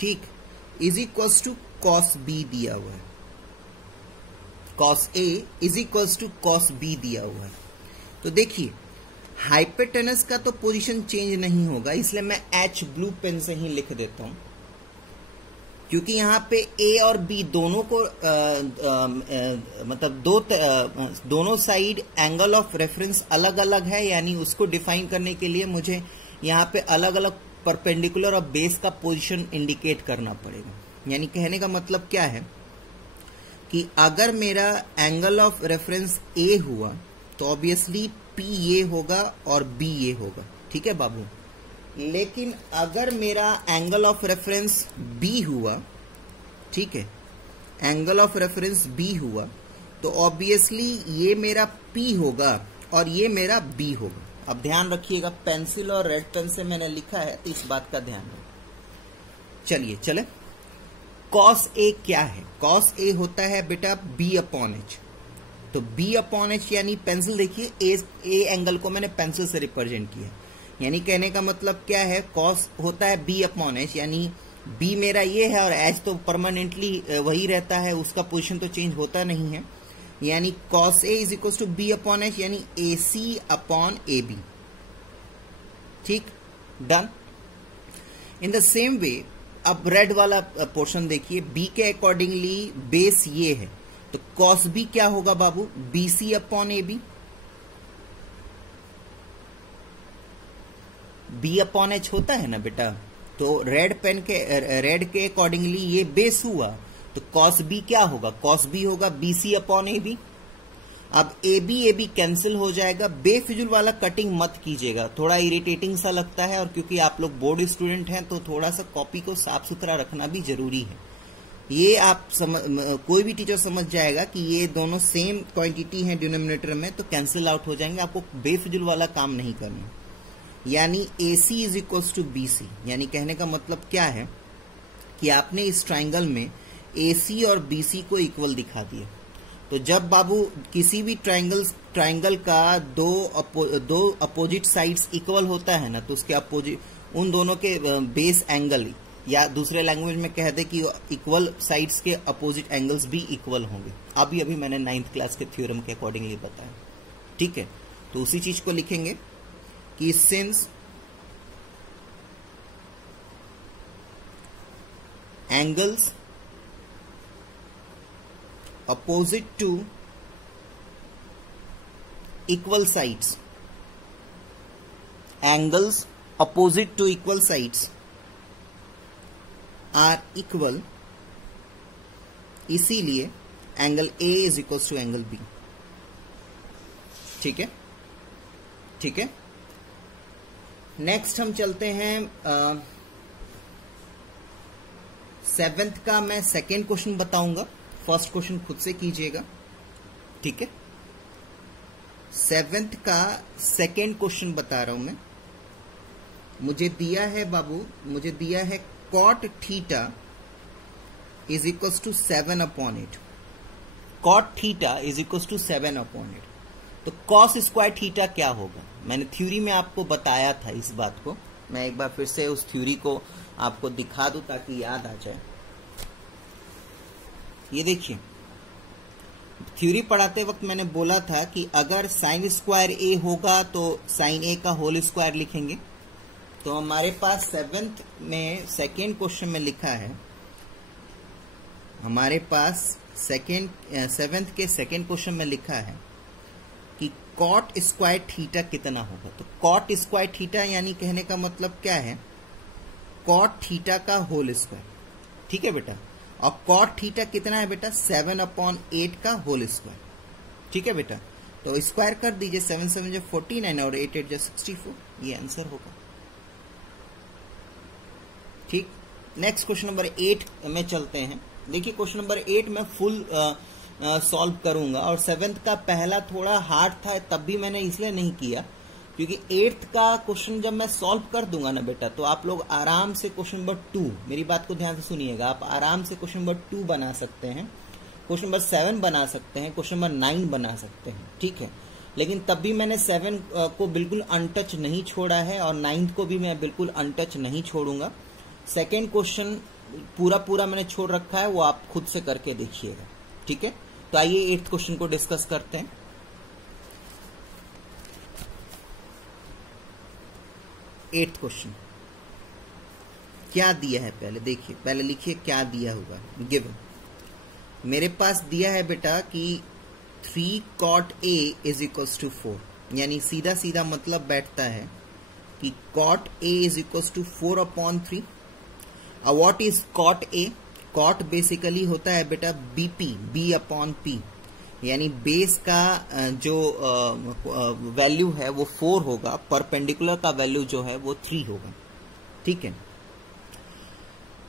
ठीक, is equals to cos B दिया हुआ है, cos A is equals to cos B दिया हुआ है। तो देखिए हाइपोटेनस का तो पोजीशन चेंज नहीं होगा, इसलिए मैं H ब्लू पेन से ही लिख देता हूं, क्योंकि यहां पे A और B दोनों को मतलब दोनों साइड एंगल ऑफ रेफरेंस अलग अलग है, यानी उसको डिफाइन करने के लिए मुझे यहां पे अलग अलग परपेंडिकुलर और बेस का पोजीशन इंडिकेट करना पड़ेगा। यानी कहने का मतलब क्या है कि अगर मेरा एंगल ऑफ रेफरेंस A हुआ तो ऑब्वियसली P ये होगा और B ये होगा, ठीक है बाबू। लेकिन अगर मेरा एंगल ऑफ रेफरेंस B हुआ, ठीक है, एंगल ऑफ रेफरेंस B हुआ तो ऑब्वियसली ये मेरा P होगा और ये मेरा B होगा। अब ध्यान रखिएगा, पेंसिल और रेड पेन से मैंने लिखा है तो इस बात का ध्यान रखिए। चलिए चले, cos A क्या है? cos A होता है बेटा B अपॉन H। तो B अपॉन H यानी पेंसिल देखिए, A एंगल को मैंने पेंसिल से रिप्रेजेंट किया, यानी कहने का मतलब क्या है, cos होता है B अपॉन H, यानी B मेरा ये है और H तो परमानेंटली वही रहता है, उसका पोजीशन तो चेंज होता नहीं है। यानी cos A is equal to B upon H, यानी AC अपॉन AB, ठीक, done. In the same way अब रेड वाला पोर्शन देखिए, B के अकॉर्डिंगली बेस ये है तो cos B क्या होगा बाबू, BC upon AB। B upon H होता है ना बेटा, तो रेड के अकॉर्डिंगली ये बेस हुआ तो cos B क्या होगा, cos B होगा BC अपॉन AB। अब AB कैंसिल हो जाएगा, बेफिजुल वाला कटिंग मत कीजिएगा, थोड़ा इरिटेटिंग सा लगता है, और क्योंकि आप लोग बोर्ड स्टूडेंट हैं तो थोड़ा सा कॉपी को साफ सुथरा रखना भी जरूरी है। ये आप कोई भी टीचर समझ जाएगा कि ये दोनों सेम क्वांटिटी है डिनोमिनेटर में, तो कैंसिल आउट हो जाएंगे, आपको बेफिजुल वाला काम नहीं करना। यानी AC is equal to BC, यानी कहने का मतलब क्या है कि आपने इस ट्राइंगल में AC और BC को इक्वल दिखा दिया। तो जब बाबू किसी भी ट्राइंगल का दो अपोजिट साइड्स इक्वल होता है ना, तो उसके अपोजिट उन दोनों के बेस एंगल, या दूसरे लैंग्वेज में कह दे कि इक्वल साइड्स के अपोजिट एंगल्स भी इक्वल होंगे। अभी मैंने 9th क्लास के थ्योरम के अकॉर्डिंगली बताया, ठीक है। तो उसी चीज को लिखेंगे कि since angles opposite to equal sides, angles opposite to equal sides are equal, इसीलिए angle A is equal to angle B, ठीक है, ठीक है। नेक्स्ट हम चलते हैं 7th का, मैं सेकेंड क्वेश्चन बताऊंगा, फर्स्ट क्वेश्चन खुद से कीजिएगा, ठीक है। 7th का सेकेंड क्वेश्चन बता रहा हूं मैं। मुझे दिया है बाबू, मुझे दिया है cot theta is equal to 7/8। Cot theta is equal to 7/8। तो कॉस स्क्वायर थीटा क्या होगा? मैंने थ्योरी में आपको बताया था इस बात को, मैं एक बार फिर से उस थ्योरी को आपको दिखा दूं ताकि याद आ जाए। ये देखिए, थ्योरी पढ़ाते वक्त मैंने बोला था कि अगर साइन स्क्वायर ए होगा तो साइन ए का होल स्क्वायर लिखेंगे। तो हमारे पास 7th में सेकेंड क्वेश्चन में लिखा है, हमारे पास 7th के सेकेंड क्वेश्चन में लिखा है कि कॉट स्क्वायर थीटा कितना होगा। तो कॉट स्क्वायर थीटा यानी कहने का मतलब क्या है, कॉट थीटा का होल स्क्वायर। ठीक है बेटा, और कॉट थीटा कितना है बेटा? 7/8 का होल स्क्वायर। ठीक है बेटा, तो स्क्वायर कर दीजिए, 7 7 जो 49 और 8 8 जो 64, ये आंसर होगा। ठीक, नेक्स्ट क्वेश्चन नंबर 8 में चलते हैं। देखिए क्वेश्चन नंबर 8 में फुल सॉल्व करूंगा, और 7th का पहला थोड़ा हार्ड था, तब भी मैंने इसलिए नहीं किया क्योंकि 8th का क्वेश्चन जब मैं सॉल्व कर दूंगा ना बेटा, तो आप लोग आराम से क्वेश्चन नंबर 2, मेरी बात को ध्यान से सुनिएगा, आप आराम से क्वेश्चन नंबर 2 बना सकते हैं, क्वेश्चन नंबर 7 बना सकते हैं, क्वेश्चन नंबर 9 बना सकते हैं। ठीक है, लेकिन तब भी मैंने 7 को बिल्कुल अनटच नहीं छोड़ा है, और 9th को भी मैं बिल्कुल अनटच नहीं छोड़ूंगा। सेकेंड क्वेश्चन पूरा मैंने छोड़ रखा है, वो आप खुद से करके देखिएगा। ठीक है, तो आइए 8th क्वेश्चन को डिस्कस करते हैं। 8th क्वेश्चन क्या दिया है, पहले देखिए, पहले लिखिए क्या दिया हुआ गिवन। मेरे पास दिया है बेटा कि 3 cot A is equal to 4, यानी सीधा सीधा मतलब बैठता है कि cot A is equal to 4/3। अब what is cot A? cot basically होता है बेटा B/P, यानी बेस का जो वैल्यू है वो 4 होगा, परपेंडिकुलर का वैल्यू जो है वो 3 होगा। ठीक है,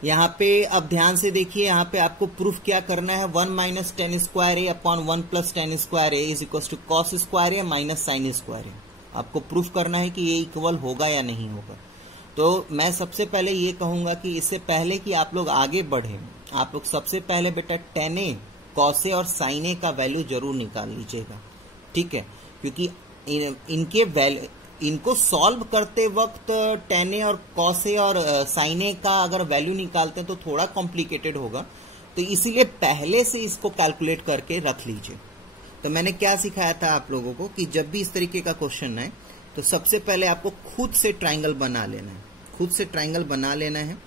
यहाँ पे अब ध्यान से देखिए, यहाँ पे आपको प्रूफ क्या करना है, 1 - tan square A upon 1 + tan square A is equal to cos square A minus sine square A। आपको प्रूफ करना है कि ये इक्वल होगा या नहीं होगा। तो मैं सबसे पहले ये कहूंगा कि इससे पहले कि आप लोग आगे बढ़े, आप लोग सबसे पहले बेटा tan A, cos A और sin A का वैल्यू जरूर निकाल लीजिएगा। ठीक है, क्योंकि इनके वैल्यू, इनको सॉल्व करते वक्त tan A और cos A और sin A का अगर वैल्यू निकालते हैं तो थोड़ा कॉम्प्लिकेटेड होगा, तो इसीलिए पहले से इसको कैलकुलेट करके रख लीजिए। तो मैंने क्या सिखाया था आप लोगों को कि जब भी इस तरीके का क्वेश्चन आए तो सबसे पहले आपको खुद से ट्रायंगल बना लेना है, खुद से ट्रायंगल बना लेना है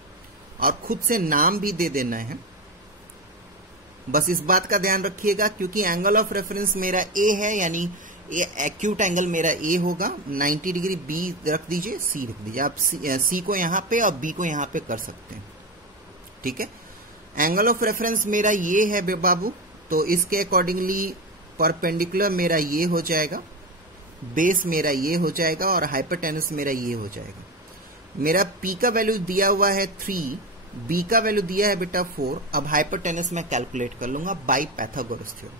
और खुद से नाम भी दे देना है। बस इस बात का ध्यान रखिएगा, क्योंकि एंगल ऑफ रेफरेंस मेरा ए है, यानी ये एक्यूट एंगल मेरा ए होगा, 90 डिग्री बी रख दीजिए, सी रख दीजिए। आप सी को यहां पे और बी को यहां पे कर सकते हैं। ठीक है, एंगल ऑफ रेफरेंस मेरा ये है बाबू, तो इसके अकॉर्डिंगली परपेंडिकुलर मेरा ये हो जाएगा, बेस मेरा ये हो जाएगा और हाइपोटेनस मेरा ये हो जाएगा। मेरा पी का वैल्यू दिया हुआ है 3, बी का वैल्यू दिया है बेटा 4। अब हाइपोटेनस मैं कैलकुलेट कर लूंगा बाय पाइथागोरस थ्योरम।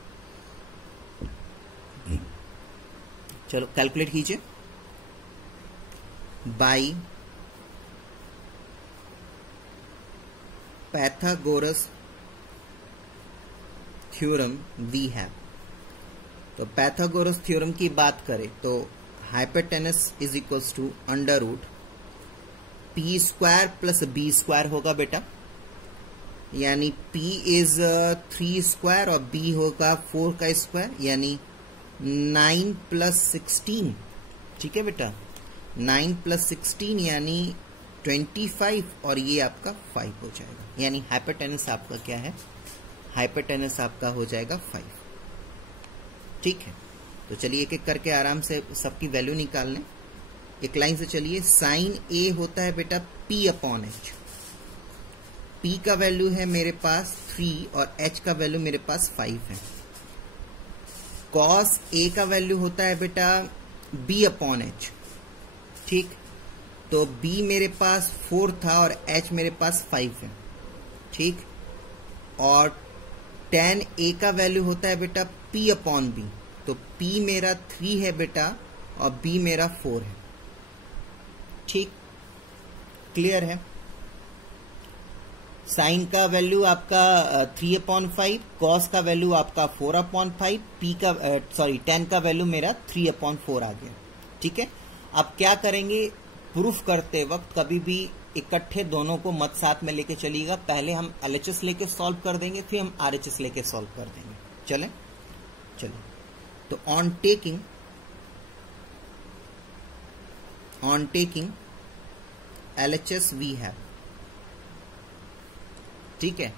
चलो कैलकुलेट कीजिए, by Pythagoras theorem we have. तो पाइथागोरस थ्योरम की बात करें तो hypotenuse is equals to under root P square plus B square होगा बेटा, यानी p इज 3 स्क्वायर और b होगा 4 का स्क्वायर, यानी 9 + 16। ठीक है बेटा, 9 + 16 यानी 25 और ये आपका 5 हो जाएगा, यानी हाइपोटेनस आपका क्या है, हाइपोटेनस आपका हो जाएगा 5। ठीक है, तो चलिए एक एक करके आराम से सबकी वैल्यू निकाल लें। एक लाइन से चलिए, साइन ए होता है बेटा P/H। P का वैल्यू है मेरे पास 3 और H का वैल्यू मेरे पास 5 है। कॉस A का वैल्यू होता है बेटा B/H। ठीक, तो B मेरे पास 4 था और H मेरे पास 5 है। ठीक, और tan A का वैल्यू होता है बेटा P/B। तो P मेरा 3 है बेटा और B मेरा 4 है। ठीक, क्लियर है। साइन का वैल्यू आपका 3/5, कॉस का वैल्यू आपका 4/5, tan का वैल्यू मेरा 3/4 आ गया। ठीक है, अब क्या करेंगे, प्रूफ करते वक्त कभी भी इकट्ठे दोनों को मत साथ में लेके चलिएगा। पहले हम LHS लेके सॉल्व कर देंगे, फिर हम RHS लेके सॉल्व कर देंगे। चलें, चलो। तो on taking LHS we have, ठीक है,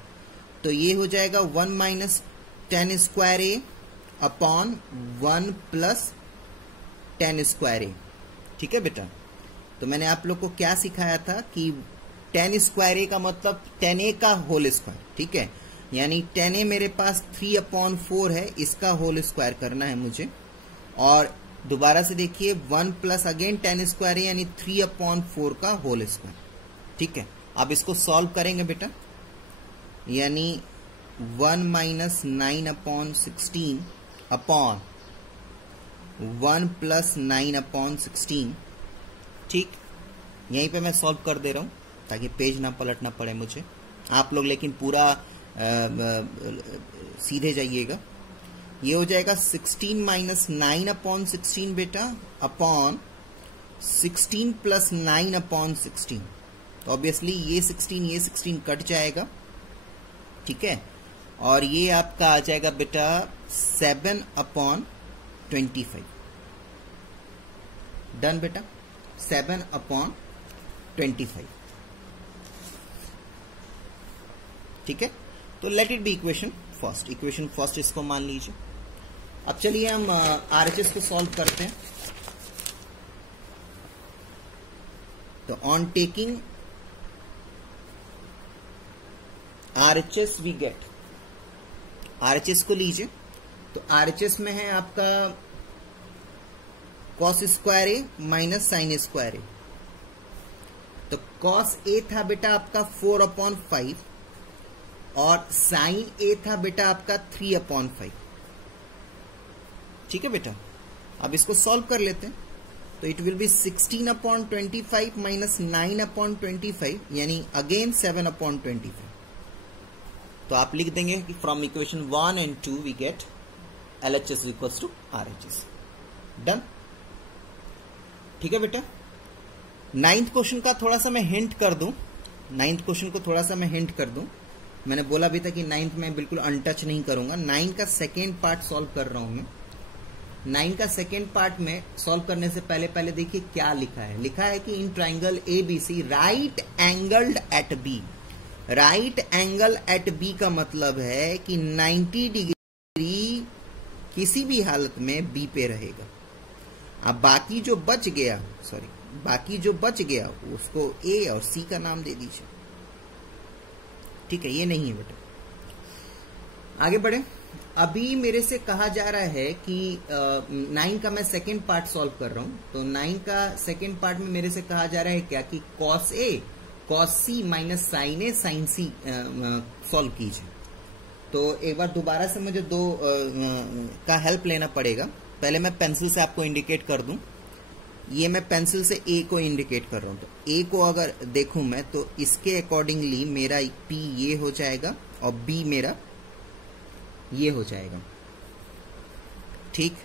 तो ये हो जाएगा 1 minus tan square A upon 1 plus tan square A. ठीक है बेटा, तो मैंने आप लोग को क्या सिखाया था कि tan स्क्वायर ए का मतलब tan ए का होल स्क्वायर। ठीक है, यानी tan ए मेरे पास 3/4 है, इसका होल स्क्वायर करना है मुझे। और दोबारा से देखिए 1 प्लस अगेन tan स्क्वायर ए यानी 3/4 का होल स्क्वायर। ठीक है, अब इसको सॉल्व करेंगे बेटा, यानी 1 माइनस 9/16 अपॉन 1 प्लस 9/16। ठीक, यहीं पे मैं सॉल्व कर दे रहा हूं ताकि पेज ना पलटना पड़े मुझे। आप लोग लेकिन पूरा सीधे जाइएगा। ये हो जाएगा 16 माइनस 9/16 बेटा अपॉन 16 प्लस 9/16। तो ऑब्वियसली ये 16 कट जाएगा। ठीक है, और ये आपका आ जाएगा बेटा 7/25। डन बेटा, 7/25। ठीक है, तो let it be equation first इसको मान लीजिए। अब चलिए हम RHS को सॉल्व करते हैं। तो on taking RHS we get, RHS को लीजिए। तो RHS में है आपका cos square A minus sine square A. तो cos ए था बेटा आपका 4/5 और साइन ए था बेटा आपका 3/5। ठीक है बेटा, अब इसको सॉल्व कर लेते हैं। तो इट विल बी 16/25 माइनस 9/25 यानी अगेन 7/25। तो आप लिख देंगे कि from equation 1 and 2 we get LHS equals to RHS। Done. ठीक है बेटा, 9th क्वेश्चन का थोड़ा सा मैं हिंट कर दूं। 9th क्वेश्चन को थोड़ा सा मैं हिंट कर दूं। मैंने बोला भी था कि 9th में बिल्कुल अनटच नहीं करूंगा। 9 का सेकेंड पार्ट सॉल्व कर रहा हूं मैं। 9 का सेकेंड पार्ट में सॉल्व करने से पहले देखिए क्या लिखा है। लिखा है कि in triangle ABC right angled at B. Right angle at B का मतलब है कि 90 डिग्री किसी भी हालत में बी पे रहेगा। अब बाकी जो बच गया उसको ए और सी का नाम दे दीजिए। ठीक है, ये नहीं है बेटा। आगे बढ़े। अभी मेरे से कहा जा रहा है कि 9 का मैं सेकेंड पार्ट सॉल्व कर रहा हूं। तो 9 का सेकेंड पार्ट में मेरे से कहा जा रहा है क्या कि cos A cos C minus sine A sine C solve कीजिए। तो एक बार दोबारा से मुझे दो का हेल्प लेना पड़ेगा। पहले मैं पेंसिल से आपको इंडिकेट कर दूं। ये मैं पेंसिल से A को इंडिकेट कर रहा हूं। तो A को अगर देखूं मैं तो इसके अकॉर्डिंगली मेरा P ये हो जाएगा और B मेरा ये हो जाएगा। ठीक,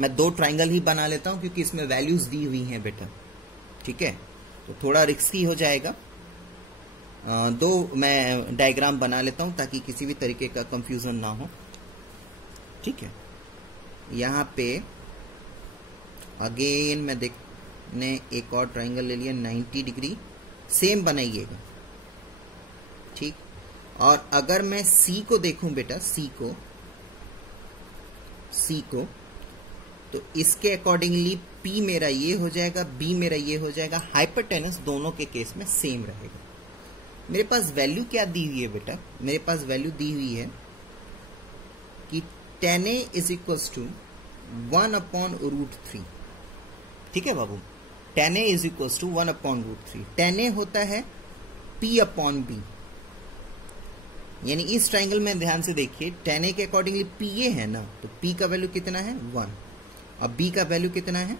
मैं दो ट्राइंगल ही बना लेता हूं क्योंकि इसमें वैल्यूज दी हुई हैं बेटा। ठीक है, तो थोड़ा रिस्की हो जाएगा। दो मैं डायग्राम बना लेता हूं ताकि किसी भी तरीके का कंफ्यूजन ना हो। ठीक है, यहां पे अगेन मैंने एक और ट्राइंगल ले लिया 90 डिग्री, सेम बनाइएगा। ठीक, और अगर मैं C को देखूं बेटा, C को तो इसके अकॉर्डिंगली P मेरा ये हो जाएगा, B मेरा ये हो जाएगा। हाइपोटेनस दोनों के केस में सेम रहेगा। मेरे पास वैल्यू क्या दी हुई है बेटा? मेरे पास वैल्यू दी हुई है कि tan A is equals to 1/√3। ठीक है बाबू, tan A is equals to 1/√3। tan A होता है P/B। यानी इस ट्राइंगल में ध्यान से देखिए, tan a के अकॉर्डिंगली p ये है ना, तो p का वैल्यू कितना है 1, और b का वैल्यू कितना है,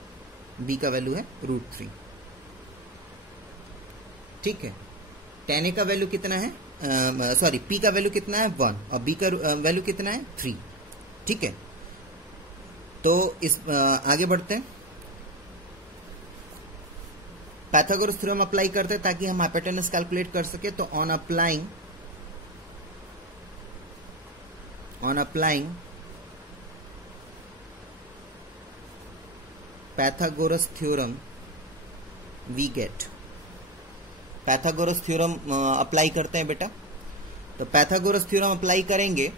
b का वैल्यू है √3। ठीक है, tan a का वैल्यू कितना है, सॉरी p का वैल्यू कितना है 1 और b का वैल्यू कितना है 3। ठीक है, तो इस आगे बढ़ते हैं, पाइथागोरस थ्योरम अप्लाई करते हैं ताकि हम हाइपोटेनस कैलकुलेट कर सके। तो on applying Pythagoras theorem we get, Pythagoras theorem apply करते हैं बेटा। तो पाइथागोरस थ्योरम अप्लाई करेंगे,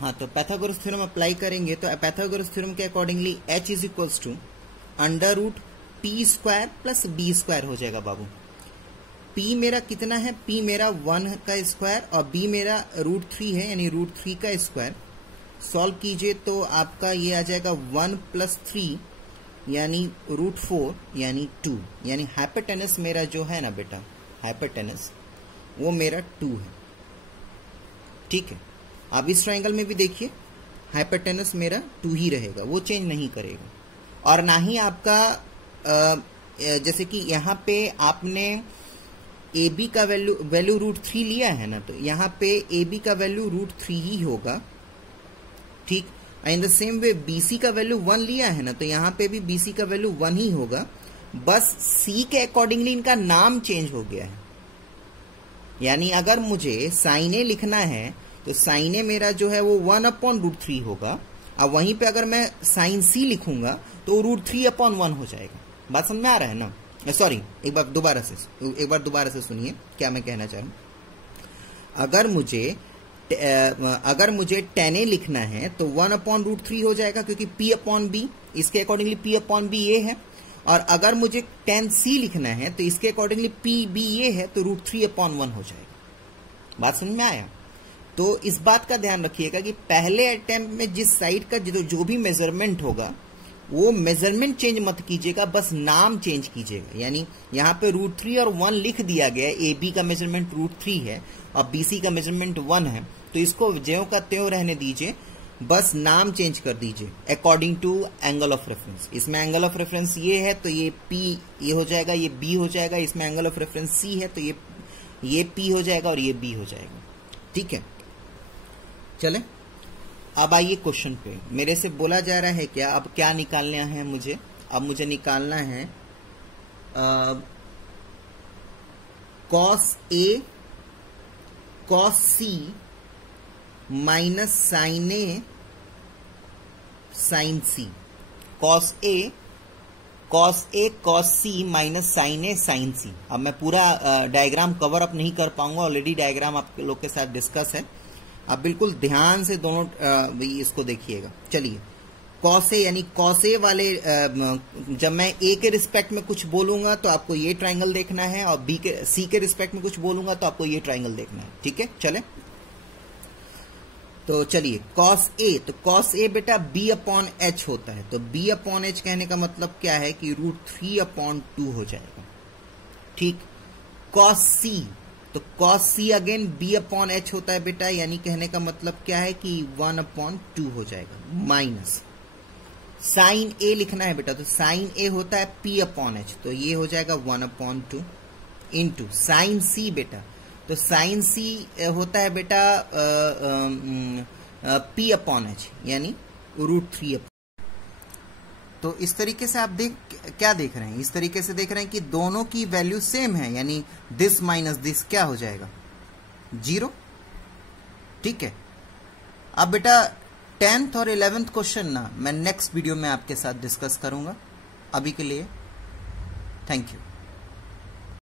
हाँ, तो पाइथागोरस थ्योरम अप्लाई करेंगे तो पाइथागोरस थ्योरम के accordingly h is equals to √p² plus b² हो जाएगा बाबू। p मेरा कितना है, p मेरा 1 का स्क्वायर और b मेरा √3 है, यानी √3 का स्क्वायर। सॉल्व कीजिए तो आपका ये आ जाएगा 1 + 3 यानी √4 यानी 2, यानी हाइपोटेनस मेरा जो है ना बेटा, हाइपोटेनस वो मेरा 2 है। ठीक है, अब इस ट्राइंगल में भी देखिए हाइपोटेनस मेरा 2 ही रहेगा, वो चेंज नहीं करेगा। और ना ही आपका जैसे कि यहाँ पे आपने ए बी का वैल्यू √3 लिया है ना, तो यहाँ पे ए बी का वैल्यू √3 ही होगा। ठीक, in the same way B C का वैल्यू 1 लिया है ना, तो यहाँ पे भी बी सी का वैल्यू 1 ही होगा, बस सी के अकॉर्डिंगली इनका नाम चेंज हो गया है। यानी अगर मुझे साइन ए लिखना है तो साइन ए मेरा जो है वो 1/√3 होगा, अब वहीं पे अगर मैं साइन सी लिखूंगा तो √3/1 हो जाएगा। बात समझ में आ रहा है ना? सॉरी, एक बार दोबारा से सुनिए क्या मैं कहना चाह रहा हूं। अगर मुझे tan a लिखना है तो 1/√3 हो जाएगा, क्योंकि p/b इसके अकॉर्डिंगली p/b ये है। और अगर मुझे tan c लिखना है तो इसके अकॉर्डिंगली pb ये है, तो √3/1 हो जाएगा। बात समझ में आया? तो इस बात का ध्यान रखिएगा कि पहले अटेम्प्ट में जिस साइड का जो भी मेजरमेंट होगा वो मेजरमेंट चेंज मत कीजिएगा, बस नाम चेंज कीजिएगा। यानी यहाँ पे √3 और 1 लिख दिया गया है, ए बी का मेजरमेंट √3 है और बी सी का मेजरमेंट 1 है, तो इसको ज्यों का त्यों रहने दीजिए, बस नाम चेंज कर दीजिए according to angle of reference. इसमें एंगल ऑफ रेफरेंस ये है तो ये P ये हो जाएगा, ये B हो जाएगा। इसमें एंगल ऑफ रेफरेंस C है तो ये P हो जाएगा और ये B हो जाएगा। ठीक है, चले अब आइए क्वेश्चन पे। मेरे से बोला जा रहा है क्या, अब क्या निकालना है मुझे? अब मुझे निकालना है cos A cos C minus sine A sine C। cos A cos C minus sine A sine C। अब मैं पूरा डायग्राम कवर अप नहीं कर पाऊंगा, ऑलरेडी डायग्राम आप लोग के साथ डिस्कस है। आप बिल्कुल ध्यान से दोनों इसको देखिएगा। चलिए, cos A यानी cos A वाले जब मैं A के रिस्पेक्ट में कुछ बोलूंगा तो आपको ये ट्राइंगल देखना है, और C के रिस्पेक्ट में कुछ बोलूंगा तो आपको ये ट्राइंगल देखना है। ठीक है, चले तो चलिए cos A, तो cos A बेटा B/H होता है, तो B/H कहने का मतलब क्या है कि √3/2 हो जाएगा। ठीक, cos C, तो cos C अगेन B/H होता है बेटा, यानी कहने का मतलब क्या है कि 1/2 हो जाएगा। माइनस साइन A लिखना है बेटा, तो साइन A होता है P/H, तो ये हो जाएगा 1/2 इंटू साइन C बेटा, तो साइन C होता है बेटा P/H यानी √3। तो इस तरीके से आप क्या देख रहे हैं? इस तरीके से देख रहे हैं कि दोनों की वैल्यू सेम है, यानी दिस माइनस दिस क्या हो जाएगा 0। ठीक है, अब बेटा 10th और 11th क्वेश्चन ना मैं नेक्स्ट वीडियो में आपके साथ डिस्कस करूंगा। अभी के लिए थैंक यू।